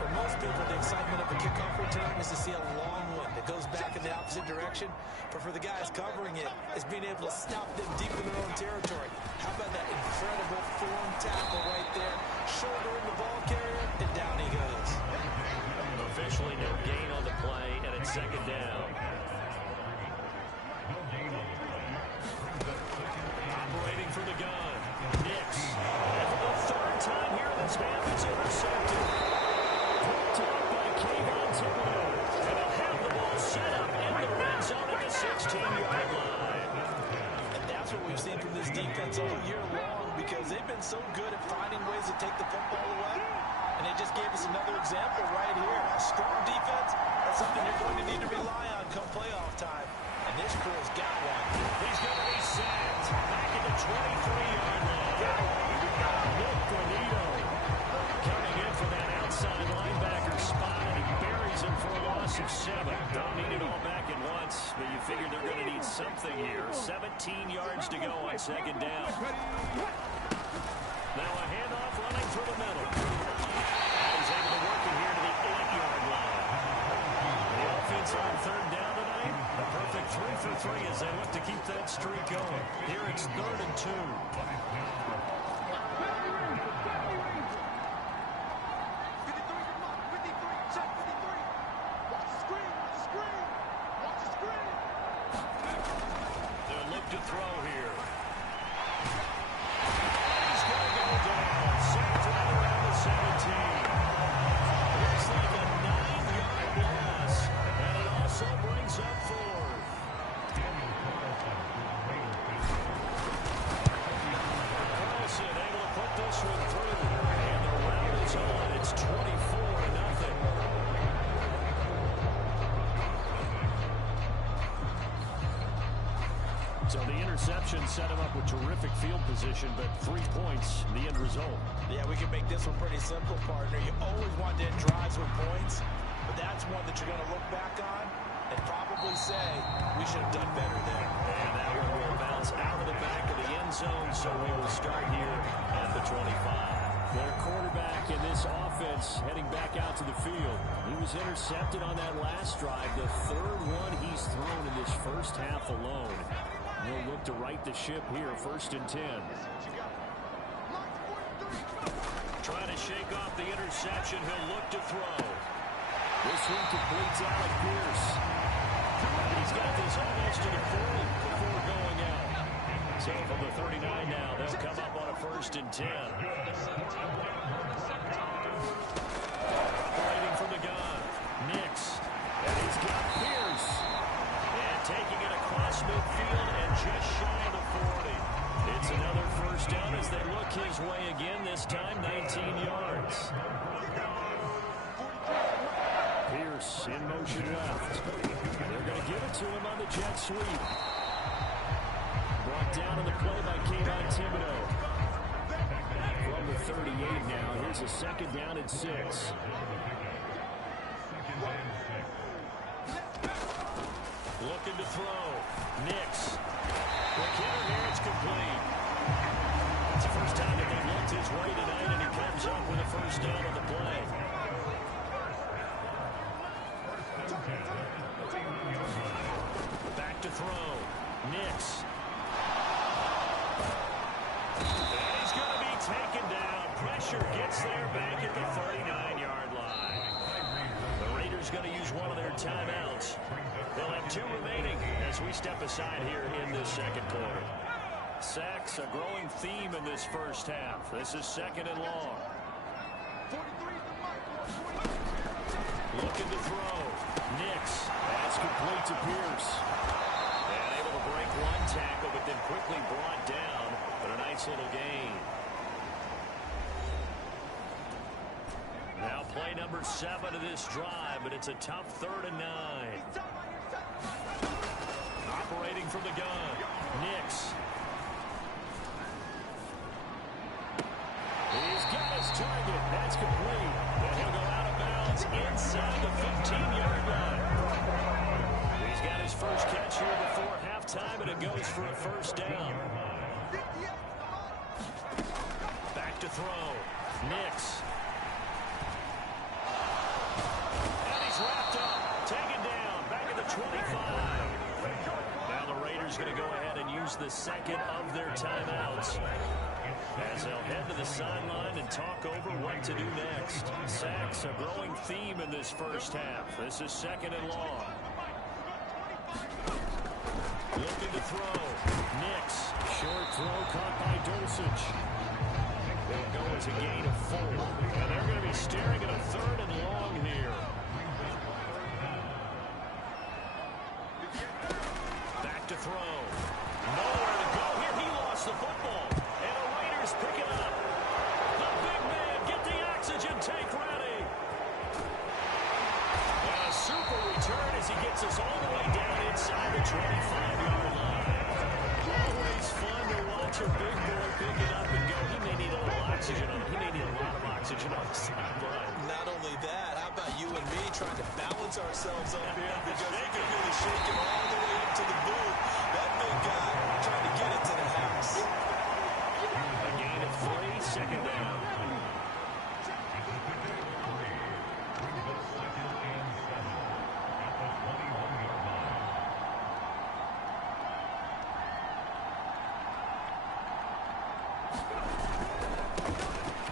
For most people, the excitement of a kickoff return is to see a long one that goes back in the opposite direction. But for the guys covering it, is being able to stop them deep in their own territory. How about that incredible form tackle right there? Shouldering the ball carrier, and down he goes. Officially no gain on the play, and it's 2nd down. Operating for the gun. Nix. And for the 3rd time here in this half, it's intercepted. Picked up by Kayvon Thibodeau. And they'll have the ball set up in the red zone at the 16-yard line. And that's what we've seen from this defense all year long, because they've been so good at finding ways to take the football away. And they just gave us another example right here. A strong defense, that's something you're going to need to rely on come playoff time. And this crew's got one. He's going to be sacked back at the 23-yard line. Nick Bonito coming in for that outside linebacker spot, and he buries him for a loss of 7. Don't need it all back at once, but you figure they're going to need something here. 17 yards to go on 2nd down. Now a handoff running through the middle. He's able to work it here to the 8-yard line. The offense on 3rd down tonight, a perfect 3 for 3 as they look to keep that streak going. Here it's 3rd and 2. They'll look to throw here. He's going to go down. Sacked right around the 17. Looks like a 9-yard loss. And it also brings up 4th. Carlson able to put this one through. And the round is on. It's 24-0. So the interception set him up with terrific field position, but 3 points, the end result. Yeah, we can make this one pretty simple, partner. You always want to end drives with points, but that's one that you're going to look back on and probably say, we should have done better there. And that one will bounce out of the back of the end zone, so we will start here at the 25. Their quarterback in this offense heading back out to the field. He was intercepted on that last drive, the 3rd one he's thrown in this first half alone. He'll look to right the ship here, 1st and 10. Trying to shake off the interception. He'll look to throw. This one completes Alec Pierce. He's got this almost to the 40 before going out. So from the 39 now, they'll come up on a 1st and 10. Operating from the gun. Nix. And he's got Pierce. And taking it across midfield and just shy of the 40. It's another 1st down as they look his way again, this time 19 yards. Pierce in motion left. They're going to give it to him on the jet sweep. Brought down on the play by Kayvon Thibodeau. From the 38 now, here's a 2nd down and 6. Looking to throw. Nix. Quick hitter here, it's complete. It's the first time that they've looked his way tonight, and he comes up with a 1st down on the play. Back to throw. Nix. And he's going to be taken down. Pressure gets there back at the 39-yard line. The Raiders going to use one of their timeouts. They'll have 2 remaining as we step aside here in this 2nd quarter. Sacks, a growing theme in this 1st half. This is 2nd and long. Looking to throw. Nix. That's complete to Pierce. And able to break one tackle, but then quickly brought down. But a nice little gain. Now play number 7 of this drive, but it's a tough 3rd and 9. Operating from the gun. Nix. He's got his target. That's complete. And he'll go out of bounds inside the 15-yard line. He's got his first catch here before halftime, and it goes for a 1st down. Back to throw. Nix. And he's wrapped up. Taken down. Back at the 25. Now the Raiders going to go ahead and use the 2nd of their timeouts, as they'll head to the sideline and talk over what to do next. Sacks, a growing theme in this 1st half. This is 2nd and long. Looking to throw. Nix. Short throw caught by Dulcich. They'll go as a gain of 4. And they're going to be staring at a 3rd and long here. Back to throw. Nowhere to go here. He lost the football. And the Raiders pick it up. The big man, get the oxygen tank ready. And a super return as he gets us all the way down inside the 25-yard line. Always fun to watch a big boy pick it up and go. He may need a little oxygen on it. He may need a lot of oxygen on the sideline. Not only that, how about you and me trying to balance ourselves up here, because they could really shake it all the way up to the booth. That big guy trying to get it to the house. A gain of 3, 2nd down.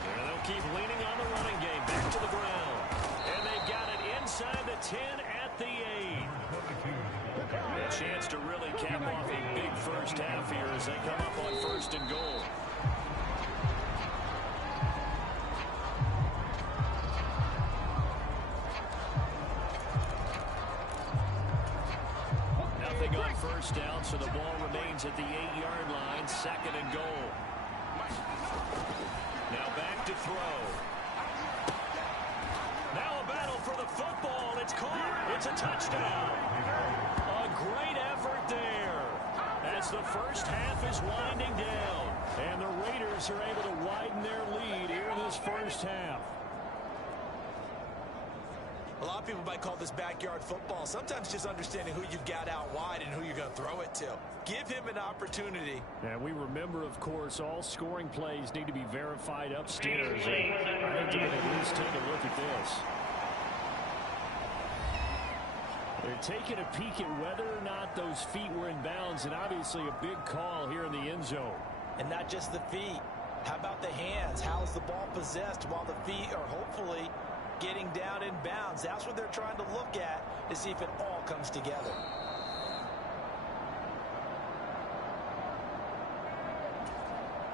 And they'll keep leaning on the running game. Back to the ground. And they've got it inside the 10 at the 8. A chance to really cap off a big 1st half here as they come up on 1st and goal. Nothing on 1st down, so the ball remains at the 8-yard line, 2nd and goal. Now back to throw. Now a battle for the football. It's caught. It's a touchdown. A great effort there as the 1st half is winding down. And the Raiders are able to widen their lead here in this 1st half. A lot of people might call this backyard football. Sometimes just understanding who you've got out wide and who you're going to throw it to. Give him an opportunity. And we remember, of course, all scoring plays need to be verified upstairs. And I think you can at least take a look at this. They're taking a peek at whether or not those feet were in bounds, and obviously a big call here in the end zone. And not just the feet. How about the hands? How is the ball possessed while the feet are hopefully getting down down in bounds. That's what they're trying to look at to see if it all comes together.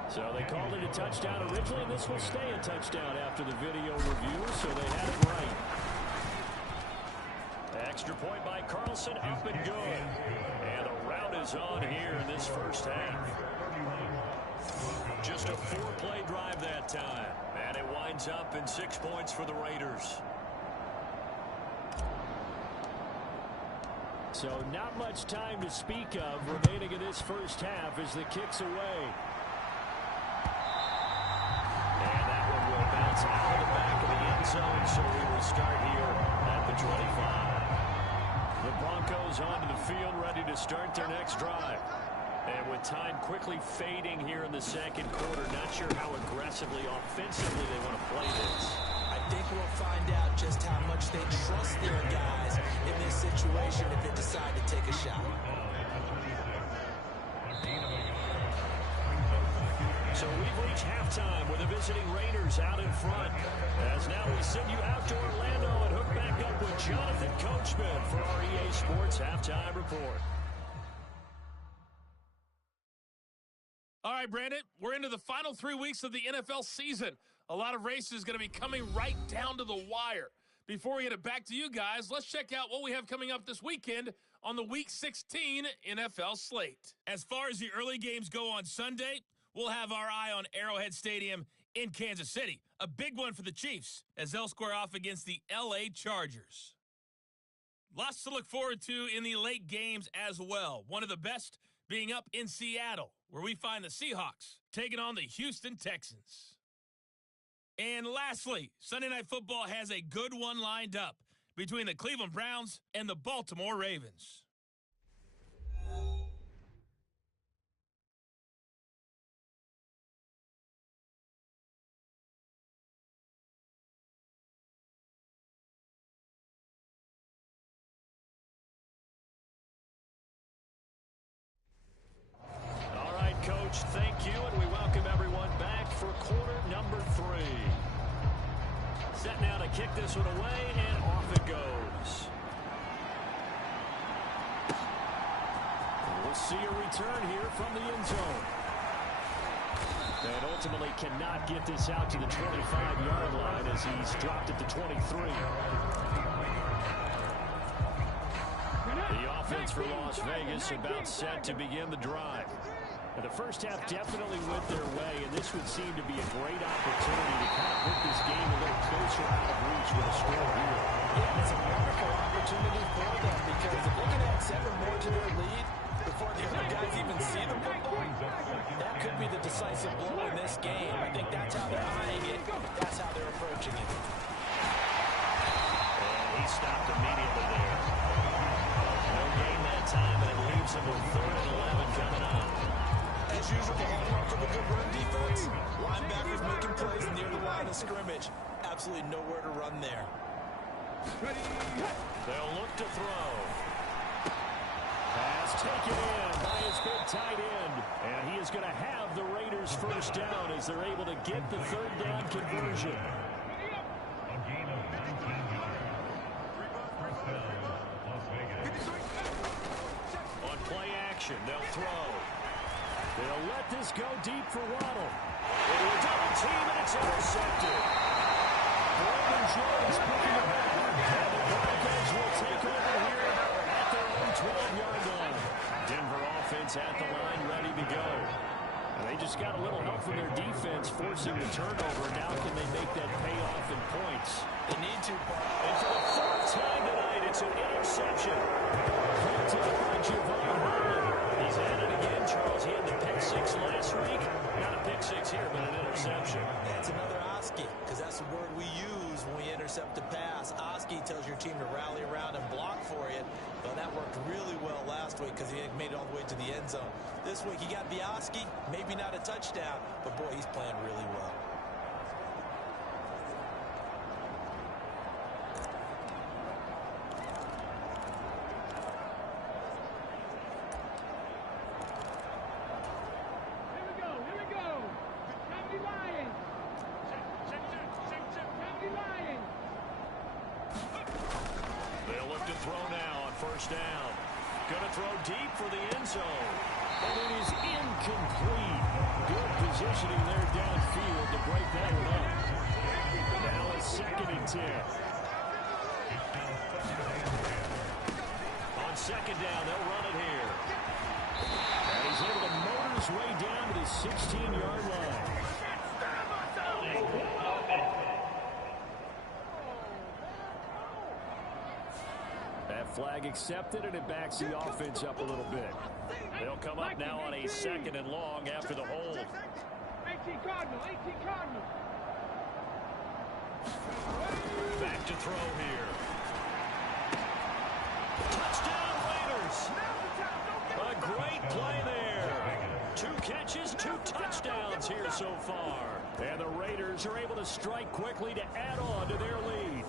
So they called it a touchdown originally, and this will stay a touchdown after the video review, so they had it right. Extra point by Carlson, up and good. And the rout is on here in this first half. Just a 4-play drive that time. And it winds up in 6 points for the Raiders. So not much time to speak of remaining in this first half as the kick's away. And that one will bounce out of the back of the end zone, so we will start here at the 25. The Broncos onto the field, ready to start their next drive. And with time quickly fading here in the second quarter, not sure how aggressively, offensively they want to play this. I think we'll find out just how much they trust their guys in this situation if they decide to take a shot. So we've reached halftime with the visiting Raiders out in front. As now we send you out to Orlando and hook back up with Jonathan Coachman for our EA Sports Halftime Report. All right, Brandon, we're into the final 3 weeks of the NFL season. A lot of races going to be coming right down to the wire. Before we get it back to you guys, let's check out what we have coming up this weekend on the Week 16 NFL slate. As far as the early games go on Sunday, we'll have our eye on Arrowhead Stadium in Kansas City. A big one for the Chiefs as they'll square off against the LA Chargers. Lots to look forward to in the late games as well. One of the best being up in Seattle, where we find the Seahawks taking on the Houston Texans. And lastly, Sunday Night Football has a good one lined up between the Cleveland Browns and the Baltimore Ravens. Coach, thank you, and we welcome everyone back for quarter number 3. Set now to kick this one away, and off it goes. We'll see a return here from the end zone. And ultimately cannot get this out to the 25-yard line as he's dropped at the 23. The offense for Las Vegas about set to begin the drive. The first half definitely went their way, and this would seem to be a great opportunity to kind of put this game a little closer out of reach with a score here. Yeah, it's a wonderful opportunity for them because if they can add 7 more to their lead before the other guys even see the football, that could be the decisive blow in this game. I think that's how they're eyeing it. That's how they're approaching it. And he stopped immediately there. No gain that time, and it leaves him with 3rd and 11 coming up. As usual, the hallmark of a good run defense, linebackers making plays near the line of scrimmage. Absolutely nowhere to run there. They'll look to throw. Pass taken in by his big tight end. And he is going to have the Raiders first down as they're able to get the 3rd down conversion. On play action, they'll throw. They'll let this go deep for Waddle. Into a double team, and it's intercepted. Brandon Jones picking it up. And the Broncos will take over here at their own 12-yard line. Denver offense at the line, ready to go. And they just got a little help from their defense, forcing the turnover. Now can they make that pay off in points? They need to. And for the 4th time tonight, it's an interception. Caught to the line, Javon Holland. He's at it again, Charles. He had the pick 6 last week. Not a pick 6 here, but an interception. That's another Oski, because that's the word we use when we intercept a pass. Oski tells your team to rally around and block for you. Well, that worked really well last week because he made it all the way to the end zone. This week he got the Oski, maybe not a touchdown, but boy, he's playing really well. throw now on first down. Going to throw deep for the end zone. And it is incomplete. Good positioning there downfield to break that one up. Now a 2nd and 10. On 2nd down, they'll run it here. And he's able to motor his way down to the 16-yard line. That flag accepted, and it backs the offense up a little bit. They'll come up now on a 2nd and long after the hold. 18 Cardinal, 18 Cardinal. Back to throw here. Touchdown Raiders! A great play there. 2 catches, 2 touchdowns here so far. And the Raiders are able to strike quickly to add on to their lead.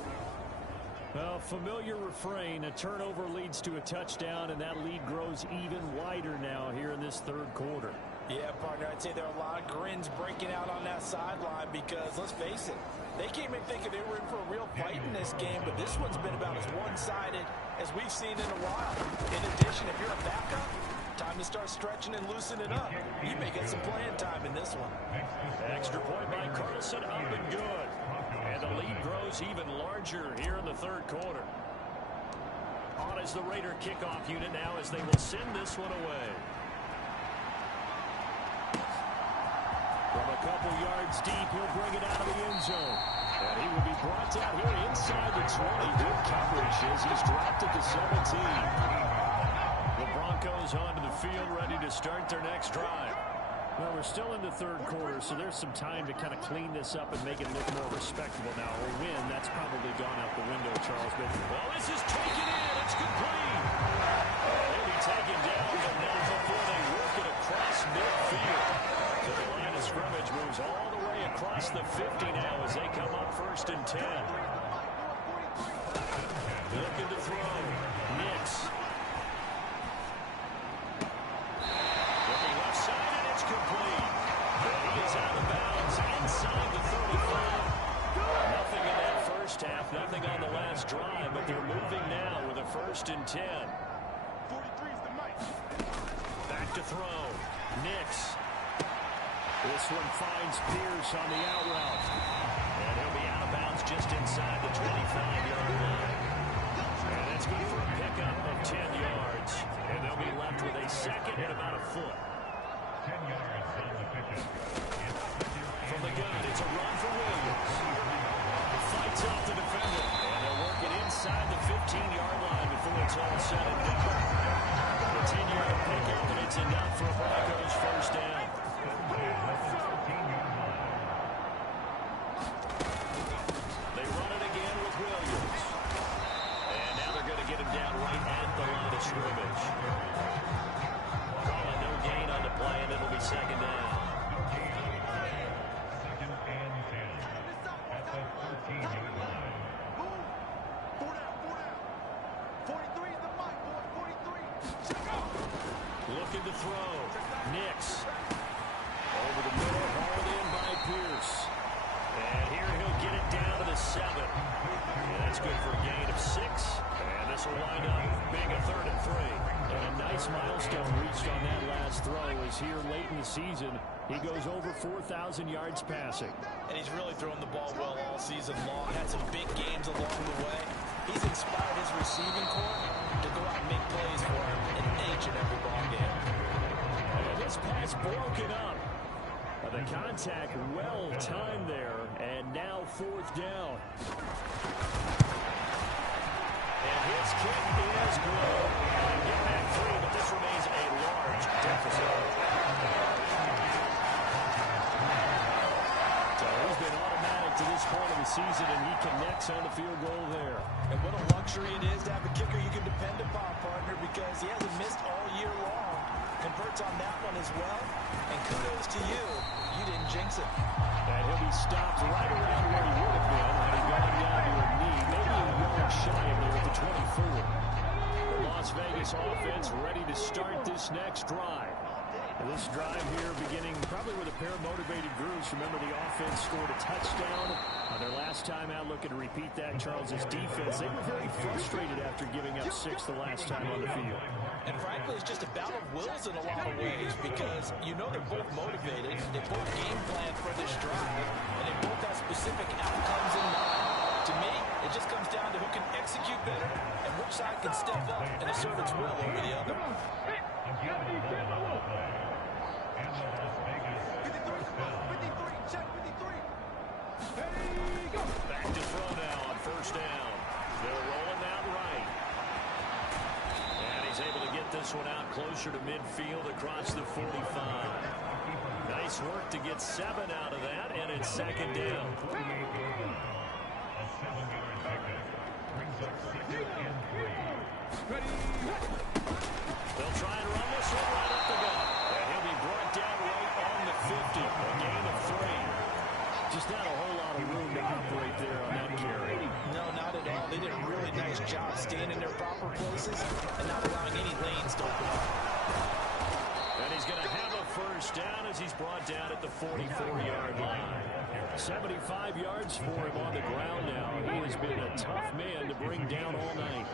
A familiar refrain, a turnover leads to a touchdown, and that lead grows even wider now here in this 3rd quarter. Yeah, partner, I'd say there are a lot of grins breaking out on that sideline because, let's face it, they came in thinking they were in for a real fight in this game, but this one's been about as one-sided as we've seen in a while. In addition, if you're a backup, time to start stretching and loosening up. You may get some playing time in this one. Extra point by Carlson, up and good. And the lead grows even larger here in the 3rd quarter. On is the Raider kickoff unit now as they will send this one away. From a couple yards deep, he'll bring it out of the end zone. And he will be brought down here inside the 20. Good coverage as he's dropped at the 17. The Broncos onto the field, ready to start their next drive. Well, we're still in the 3rd quarter, so there's some time to kind of clean this up and make it look more respectable now. A win, that's probably gone out the window, Charles. But, well, this is taken in. It's complete. They'll be taken down, but not before they work it across midfield. So the line of scrimmage moves all the way across the 50 now as they come up 1st and 10. Looking to throw. Nix. Looking left side, and it's complete. But he is out of bounds inside the 35. Nothing in that first half, nothing on the last drive, but they're moving now with a 1st and 10. 43's the mic. Back to throw. Nix. This one finds Pierce on the out route. And he'll be out of bounds just inside the 25-yard line. And that's good for a pickup of 10 yards. And they'll be left with a 2nd and about a foot. 10 yards on the pickup. From the gun, it's a run for Williams. Fights off the defender. And they'll work it inside the 15-yard line before it's all said and done. A 10-yard pickup, and it's enough for Broncos' 1st down. They run it again with Williams. And now they're going to get him down right at the line of scrimmage. Calling no gain on the play, and it'll be 2nd down. 2nd and 10. At the 13-yard line. 4 down. 43's the mic, boy. 43. Check out. Looking to throw. Nix. Over the middle, hauled in by Pierce. And here he'll get it down to the 7. And that's good for a gain of 6. And this will wind up being a 3rd and 3. And a nice milestone reached on that last throw as here late in the season, he goes over 4,000 yards passing. And he's really thrown the ball well all season long. Had some big games along the way. He's inspired his receiving corps to go out and make plays for him in each and every ball game. And this pass broken up. The contact well timed there, and now 4th down. And his kick is good. And get back 3, but this remains a large deficit. So he's been automatic to this point of the season, and he connects on the field goal there. And what a luxury it is to have a kicker you can depend upon, partner, because he hasn't missed all year long. Converts on that one as well. And kudos to you. You didn't jinx it. And he'll be stopped right around where he would have been had he gone down to a knee. Maybe a yard shy of there at the 24. The Las Vegas offense ready to start this next drive. And this drive here beginning probably with a pair of motivated groups. Remember, the offense scored a touchdown their last time out. Looking to repeat that. Charles's defense, they were very frustrated after giving up 6 the last time on the field. And frankly, it's just a battle of wills in a lot of ways because you know they're both motivated. They both game plan for this drive, and they both have specific outcomes in mind. To me, it just comes down to who can execute better and which side can step up and assert its will over the other. Back to throw now on first down. They're rolling out right. And he's able to get this one out closer to midfield across the 45. Nice work to get 7 out of that, and it's second down. They'll try and run this one right up the gut. And he'll be brought down right on the 50. A gain of 3. Just not a whole lot of room to operate there on that carry. No, not at all. They did a really nice job staying in their proper places and not allowing any lanes to open up. And he's going to have a first down as he's brought down at the 44-yard line. 75 yards for him on the ground now. He has been a tough man to bring down all night.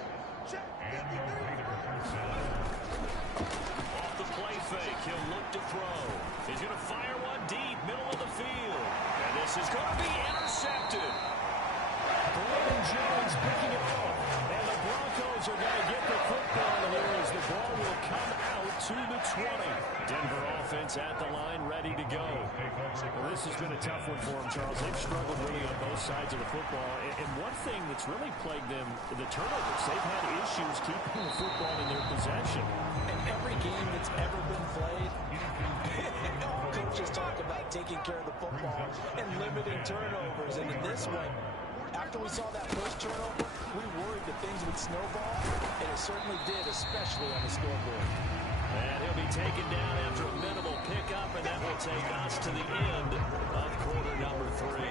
Off the play fake, he'll look to throw. He's going to fire one deep, middle of the field. And this is going to be intercepted. Brandon Jones picking it up. And the Broncos are going to get the football here as the ball will come out to the 20. Denver offense at the line, ready to go. Well, this has been a tough one for them, Charles. They've struggled really on both sides of the football. And one thing that's really plagued them, the turnovers. They've had issues keeping the football in their possession. And every game that's ever been played, all coaches talk about taking care of the football and limiting turnovers. And in this one, after we saw that first turnover, we worried that things would snowball, and it certainly did, especially on the scoreboard. And he'll be taken down after a minimal pickup, and that will take us to the end of quarter number 3.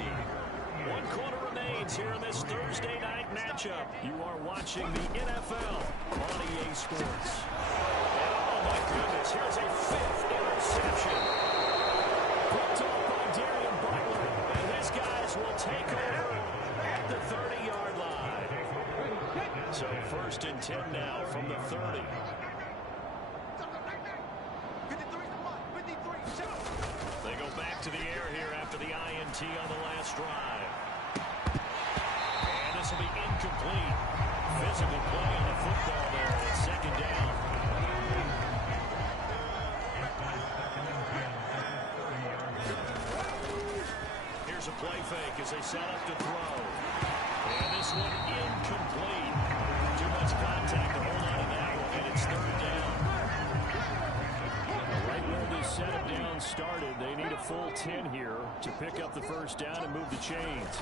1 quarter remains here in this Thursday night matchup. You are watching the NFL on EA Sports. And oh my goodness, here's a 5th interception. Picked off by Darian Butler, and his guys will take over at the 30-yard line. So 1st and 10 now from the 30. They go back to the air here after the INT on the last drive. And this will be incomplete. Physical play on the football there. It's second down. Here's a play fake as they set up to throw. And this one incomplete. Too much contact to hold on to that one, and it's 3rd down. Right where this set of down started, they need a full 10 here to pick up the first down and move the chains.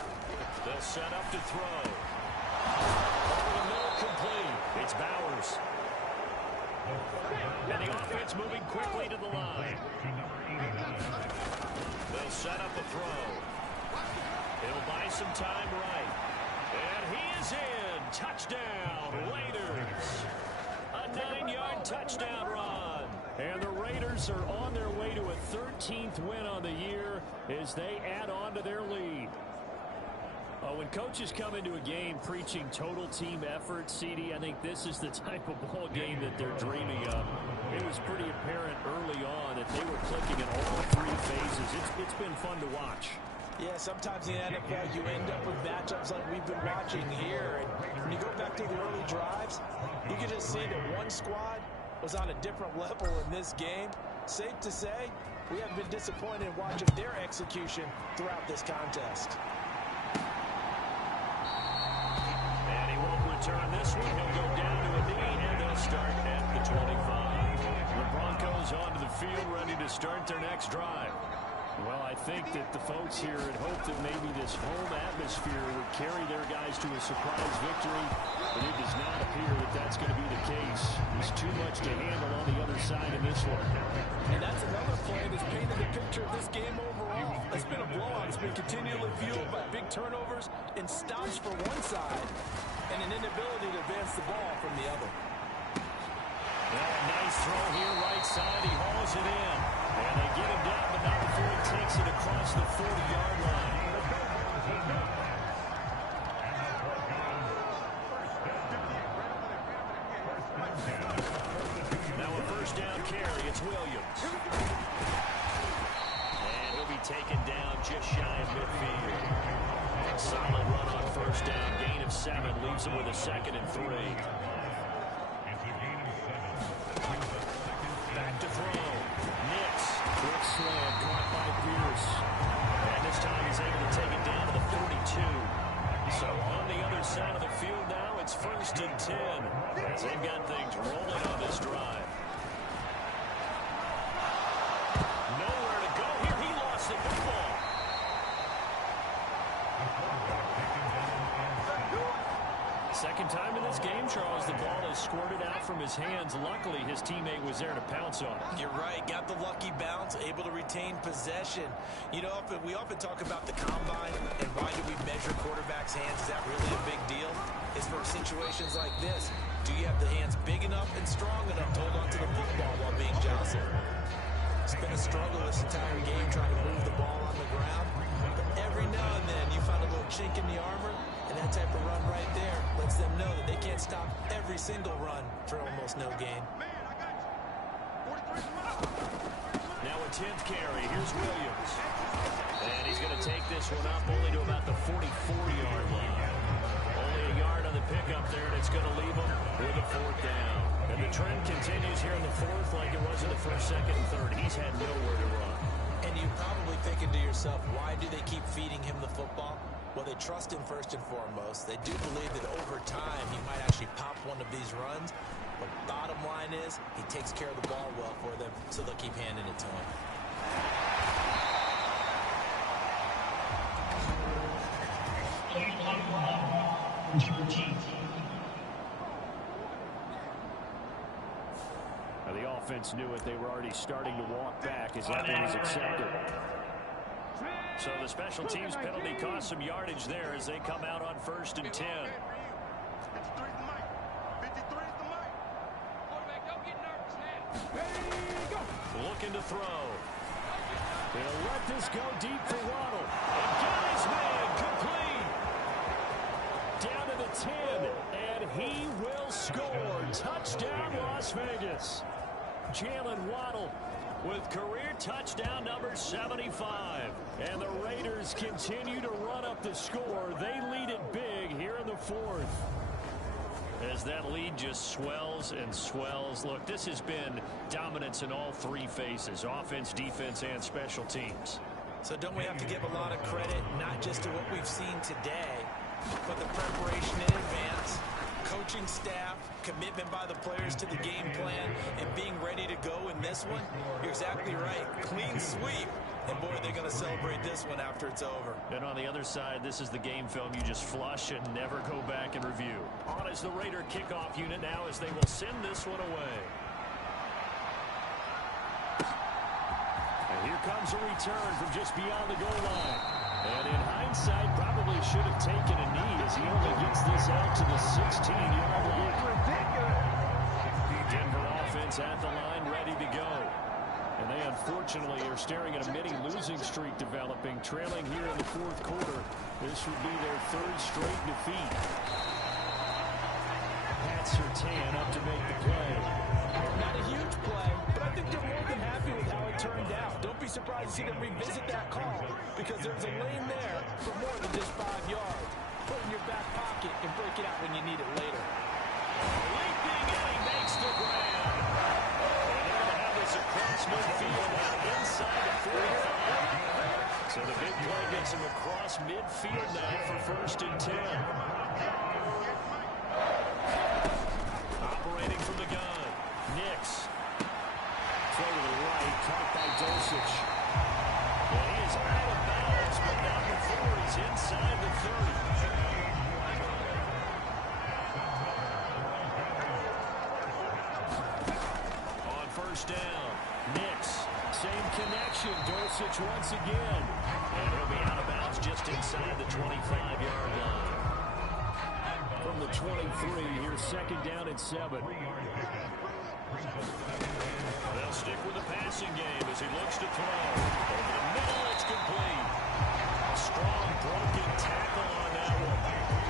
They'll set up to throw. Over the middle, complete. It's Bowers. And the offense moving quickly to the line. They'll set up a throw. It'll buy some time right. And he is in. Touchdown, Raiders. A 9-yard touchdown run. And the Raiders are on their way to a 13th win on the year as they add on to their lead. When coaches come into a game preaching total team effort, CD, I think this is the type of ball game that they're dreaming of. It was pretty apparent early on that they were clicking in all 3 phases. It's been fun to watch. Yeah, sometimes in the NFL you end up with matchups like we've been watching here. And when you go back to the early drives, you can just see that one squad was on a different level in this game. Safe to say, we haven't been disappointed in watching their execution throughout this contest. And he won't return this one. He'll go down to a knee, and they'll start at the 25. The Broncos onto the field, ready to start their next drive. Well, I think that the folks here had hoped that maybe this home atmosphere would carry their guys to a surprise victory, but it does not appear that that's going to be the case. There's too much to handle on the other side in this one. And that's another play that's painted the picture of this game overall. It's been a blowout. It's been continually fueled by big turnovers and stops for one side and an inability to advance the ball from the other. Nice throw here, right side. He hauls it in. And they get him down, but not before he takes it across the 40-yard line. Now a first down carry. It's Williams. And he'll be taken down just shy of midfield. Solid run on first down. Gain of 7. Leaves him with a 2nd and 3. Back to throw. Nix. Quick slam caught by Pierce. And this time he's able to take it down to the 42. So on the other side of the field now, it's 1st and 10. As they've got things rolling on this drive. Nowhere to go here. He lost the football. Second time in this game, Charles, the ball has squirted out from his hands. Luckily, his teammate was there to pounce on it. You're right. Got the lucky bounce, able to retain possession. You know, we often talk about the combine and why do we measure quarterbacks' hands. Is that really a big deal? It's for situations like this. Do you have the hands big enough and strong enough to hold on to the football while being jostled? It's been a struggle this entire game trying to move the ball on the ground. But every now and then you find a little chink in the armor, and that type of run right there lets them know that they can't stop every single run for almost no gain. Now a 10th carry. Here's Williams. And he's going to take this one up only to about the 44-yard line. Only a yard on the pickup there, and it's going to leave him with a 4th down. And the trend continues here in the 4th like it was in the 1st, 2nd, and 3rd. He's had nowhere to run. And you're probably thinking to yourself, why do they keep feeding him the football? Well, they trust him first and foremost. They do believe that over time he might actually pop one of these runs. But bottom line is he takes care of the ball well for them, so they'll keep handing it to him. Now the offense knew it. They were already starting to walk back as that one is accepted. So the special teams penalty cost some yardage there as they come out on 1st and 10. Looking to throw. He'll let this go deep for Waddle. And got his man complete. Down to the 10. And he will score. Touchdown, Las Vegas. Jalen Waddle with career touchdown number 75. And the Raiders continue to run up the score. They lead it big here in the 4th. As that lead just swells and swells. Look, this has been dominance in all 3 phases. Offense, defense, and special teams. So don't we have to give a lot of credit, not just to what we've seen today, but the preparation in advance, coaching staff, commitment by the players to the game plan, and being ready to go in this one? You're exactly right. Clean sweep. And boy, they're going to celebrate this one after it's over. And on the other side, this is the game film you just flush and never go back and review. On is the Raider kickoff unit now as they will send this one away. And here comes a return from just beyond the goal line. And in hindsight, probably should have taken a knee as he only gets this out to the 16-yard line. Denver offense at the line, ready to go. And they unfortunately are staring at a mini losing streak developing, trailing here in the 4th quarter. This would be their 3rd straight defeat. Pat Surtain up to make the play. Not a huge play, but I think they're more than happy with how it turned out. Don't be surprised to see them revisit that call, because there's a lane there for more than just 5 yards. Put it in your back pocket and break it out when you need it later. Leaping, and he makes the grab. Across midfield now inside the 45. So the big play gets him across midfield now for 1st and 10. Operating from the gun. Nix. Throw to the right, caught by Dosich. And he is out of bounds, but not before he's inside the 30. On 1st down. Nix, same connection, Dulcich once again. And he'll be out of bounds just inside the 25-yard line. From the 23, here's 2nd down and 7. They'll stick with the passing game as he looks to throw. Over the middle, it's complete. A strong broken tackle on that one.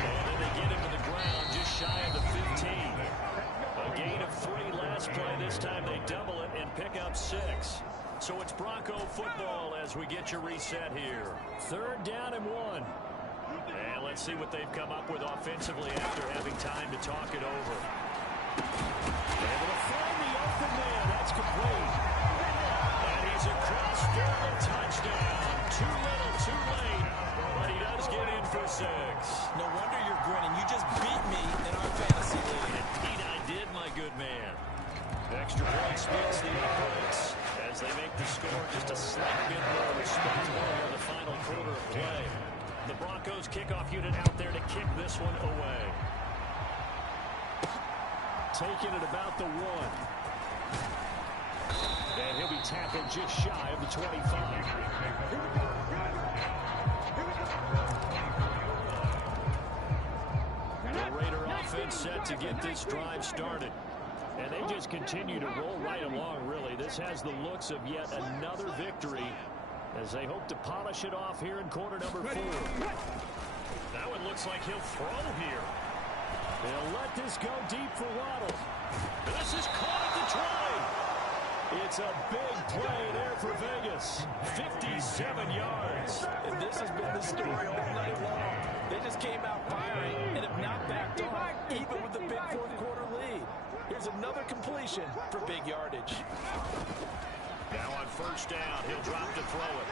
And then they get him to the ground just shy of the 15. A gain of 3 last play. This time they double it and pick up 6. So it's Bronco football as we get your reset here. 3rd down and 1. And let's see what they've come up with offensively after having time to talk it over. Able to find the open man. That's complete. And he's across for a touchdown. Too little, too late. But he does get in for 6. No wonder you're grinning. You just beat me in our fantasy league. Indeed I did, my good man. Extra point splits the uprights as they make the score just a slight bit more respectable in the final quarter of play. The Broncos kickoff unit out there to kick this one away. Taking it about the 1. And he'll be tackled just shy of the 25. The Raider offense set to get this drive started. And they just continue to roll right along, really. This has the looks of yet another victory as they hope to polish it off here in quarter number 4. That one looks like he'll throw here. They'll let this go deep for Waddle. This is caught at the 20. It's a big play there for Vegas. 57 yards. And this has been the story all night long. They just came out firing and have not backed off, even with the big 4th quarter lead. Here's another completion for big yardage. Now on 1st down, he'll drop to throw it.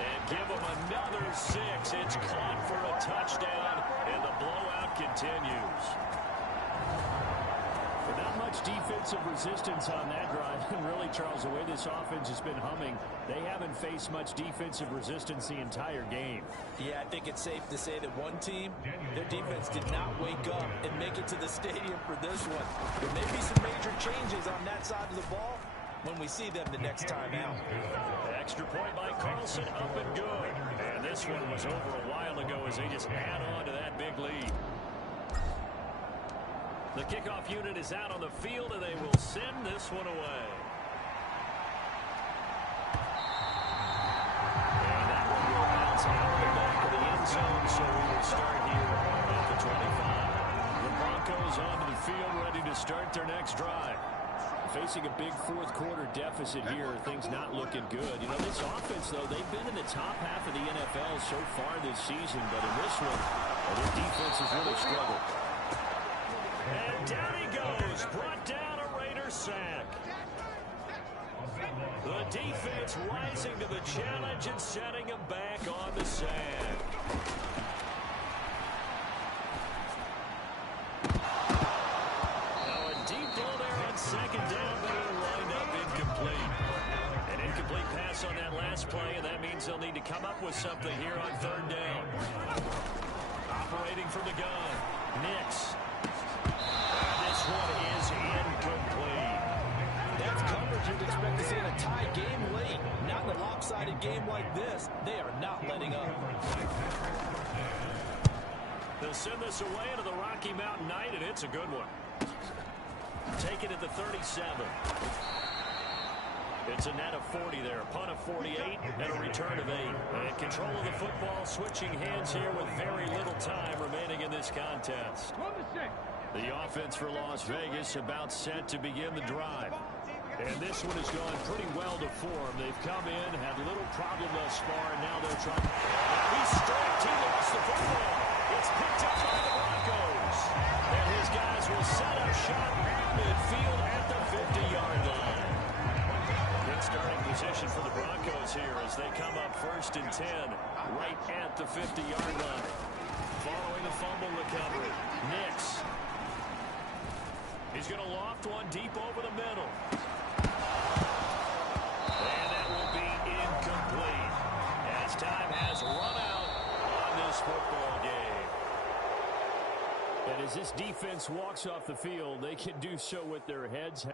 And give him another 6. It's caught for a touchdown, and the blowout continues. Not much defensive resistance on that drive. And really, Charles, the way this offense has been humming, they haven't faced much defensive resistance the entire game. Yeah, I think it's safe to say that one team, their defense did not wake up and make it to the stadium for this one. There may be some major changes on that side of the ball when we see them the next time out. Extra point by Carlson, up and good. And this one was over a while ago as they just add on to that big lead. The kickoff unit is out on the field, and they will send this one away. And that one will bounce out the back of the end zone, so we will start here at the 25. The Broncos onto the field, ready to start their next drive. Facing a big 4th quarter deficit here, things not looking good. You know, this offense, though, they've been in the top half of the NFL so far this season, but in this one, their defense has really struggled. And down he goes, brought down a Raider sack. The defense rising to the challenge and setting him back on the sack. Now a deep ball there on 2nd down, but it'll wind up incomplete. An incomplete pass on that last play, and that means they'll need to come up with something here on 3rd down. Operating from the gun, Nix. This one is incomplete. That's coverage you'd expect to see in a tie game late. Not in a lopsided game like this. They are not letting up. They'll send this away into the Rocky Mountain night, and it's a good one. Take it at the 37. It's a net of 40 there. A punt of 48 and a return of 8. And control of the football, switching hands here with very little time remaining in this contest. The offense for Las Vegas about set to begin the drive. And this one has gone pretty well to form. They've come in, had little problem thus far, and now they're trying. He's stripped. He lost the football. It's picked up by the Broncos. And his guys will set up shop midfield at the 50-yard line. Good starting position for the Broncos here as they come up 1st and 10 right at the 50-yard line. Following the fumble recovery, Nix. He's going to loft one deep over the middle. And that will be incomplete as time has run out on this football game. And as this defense walks off the field, they can do so with their heads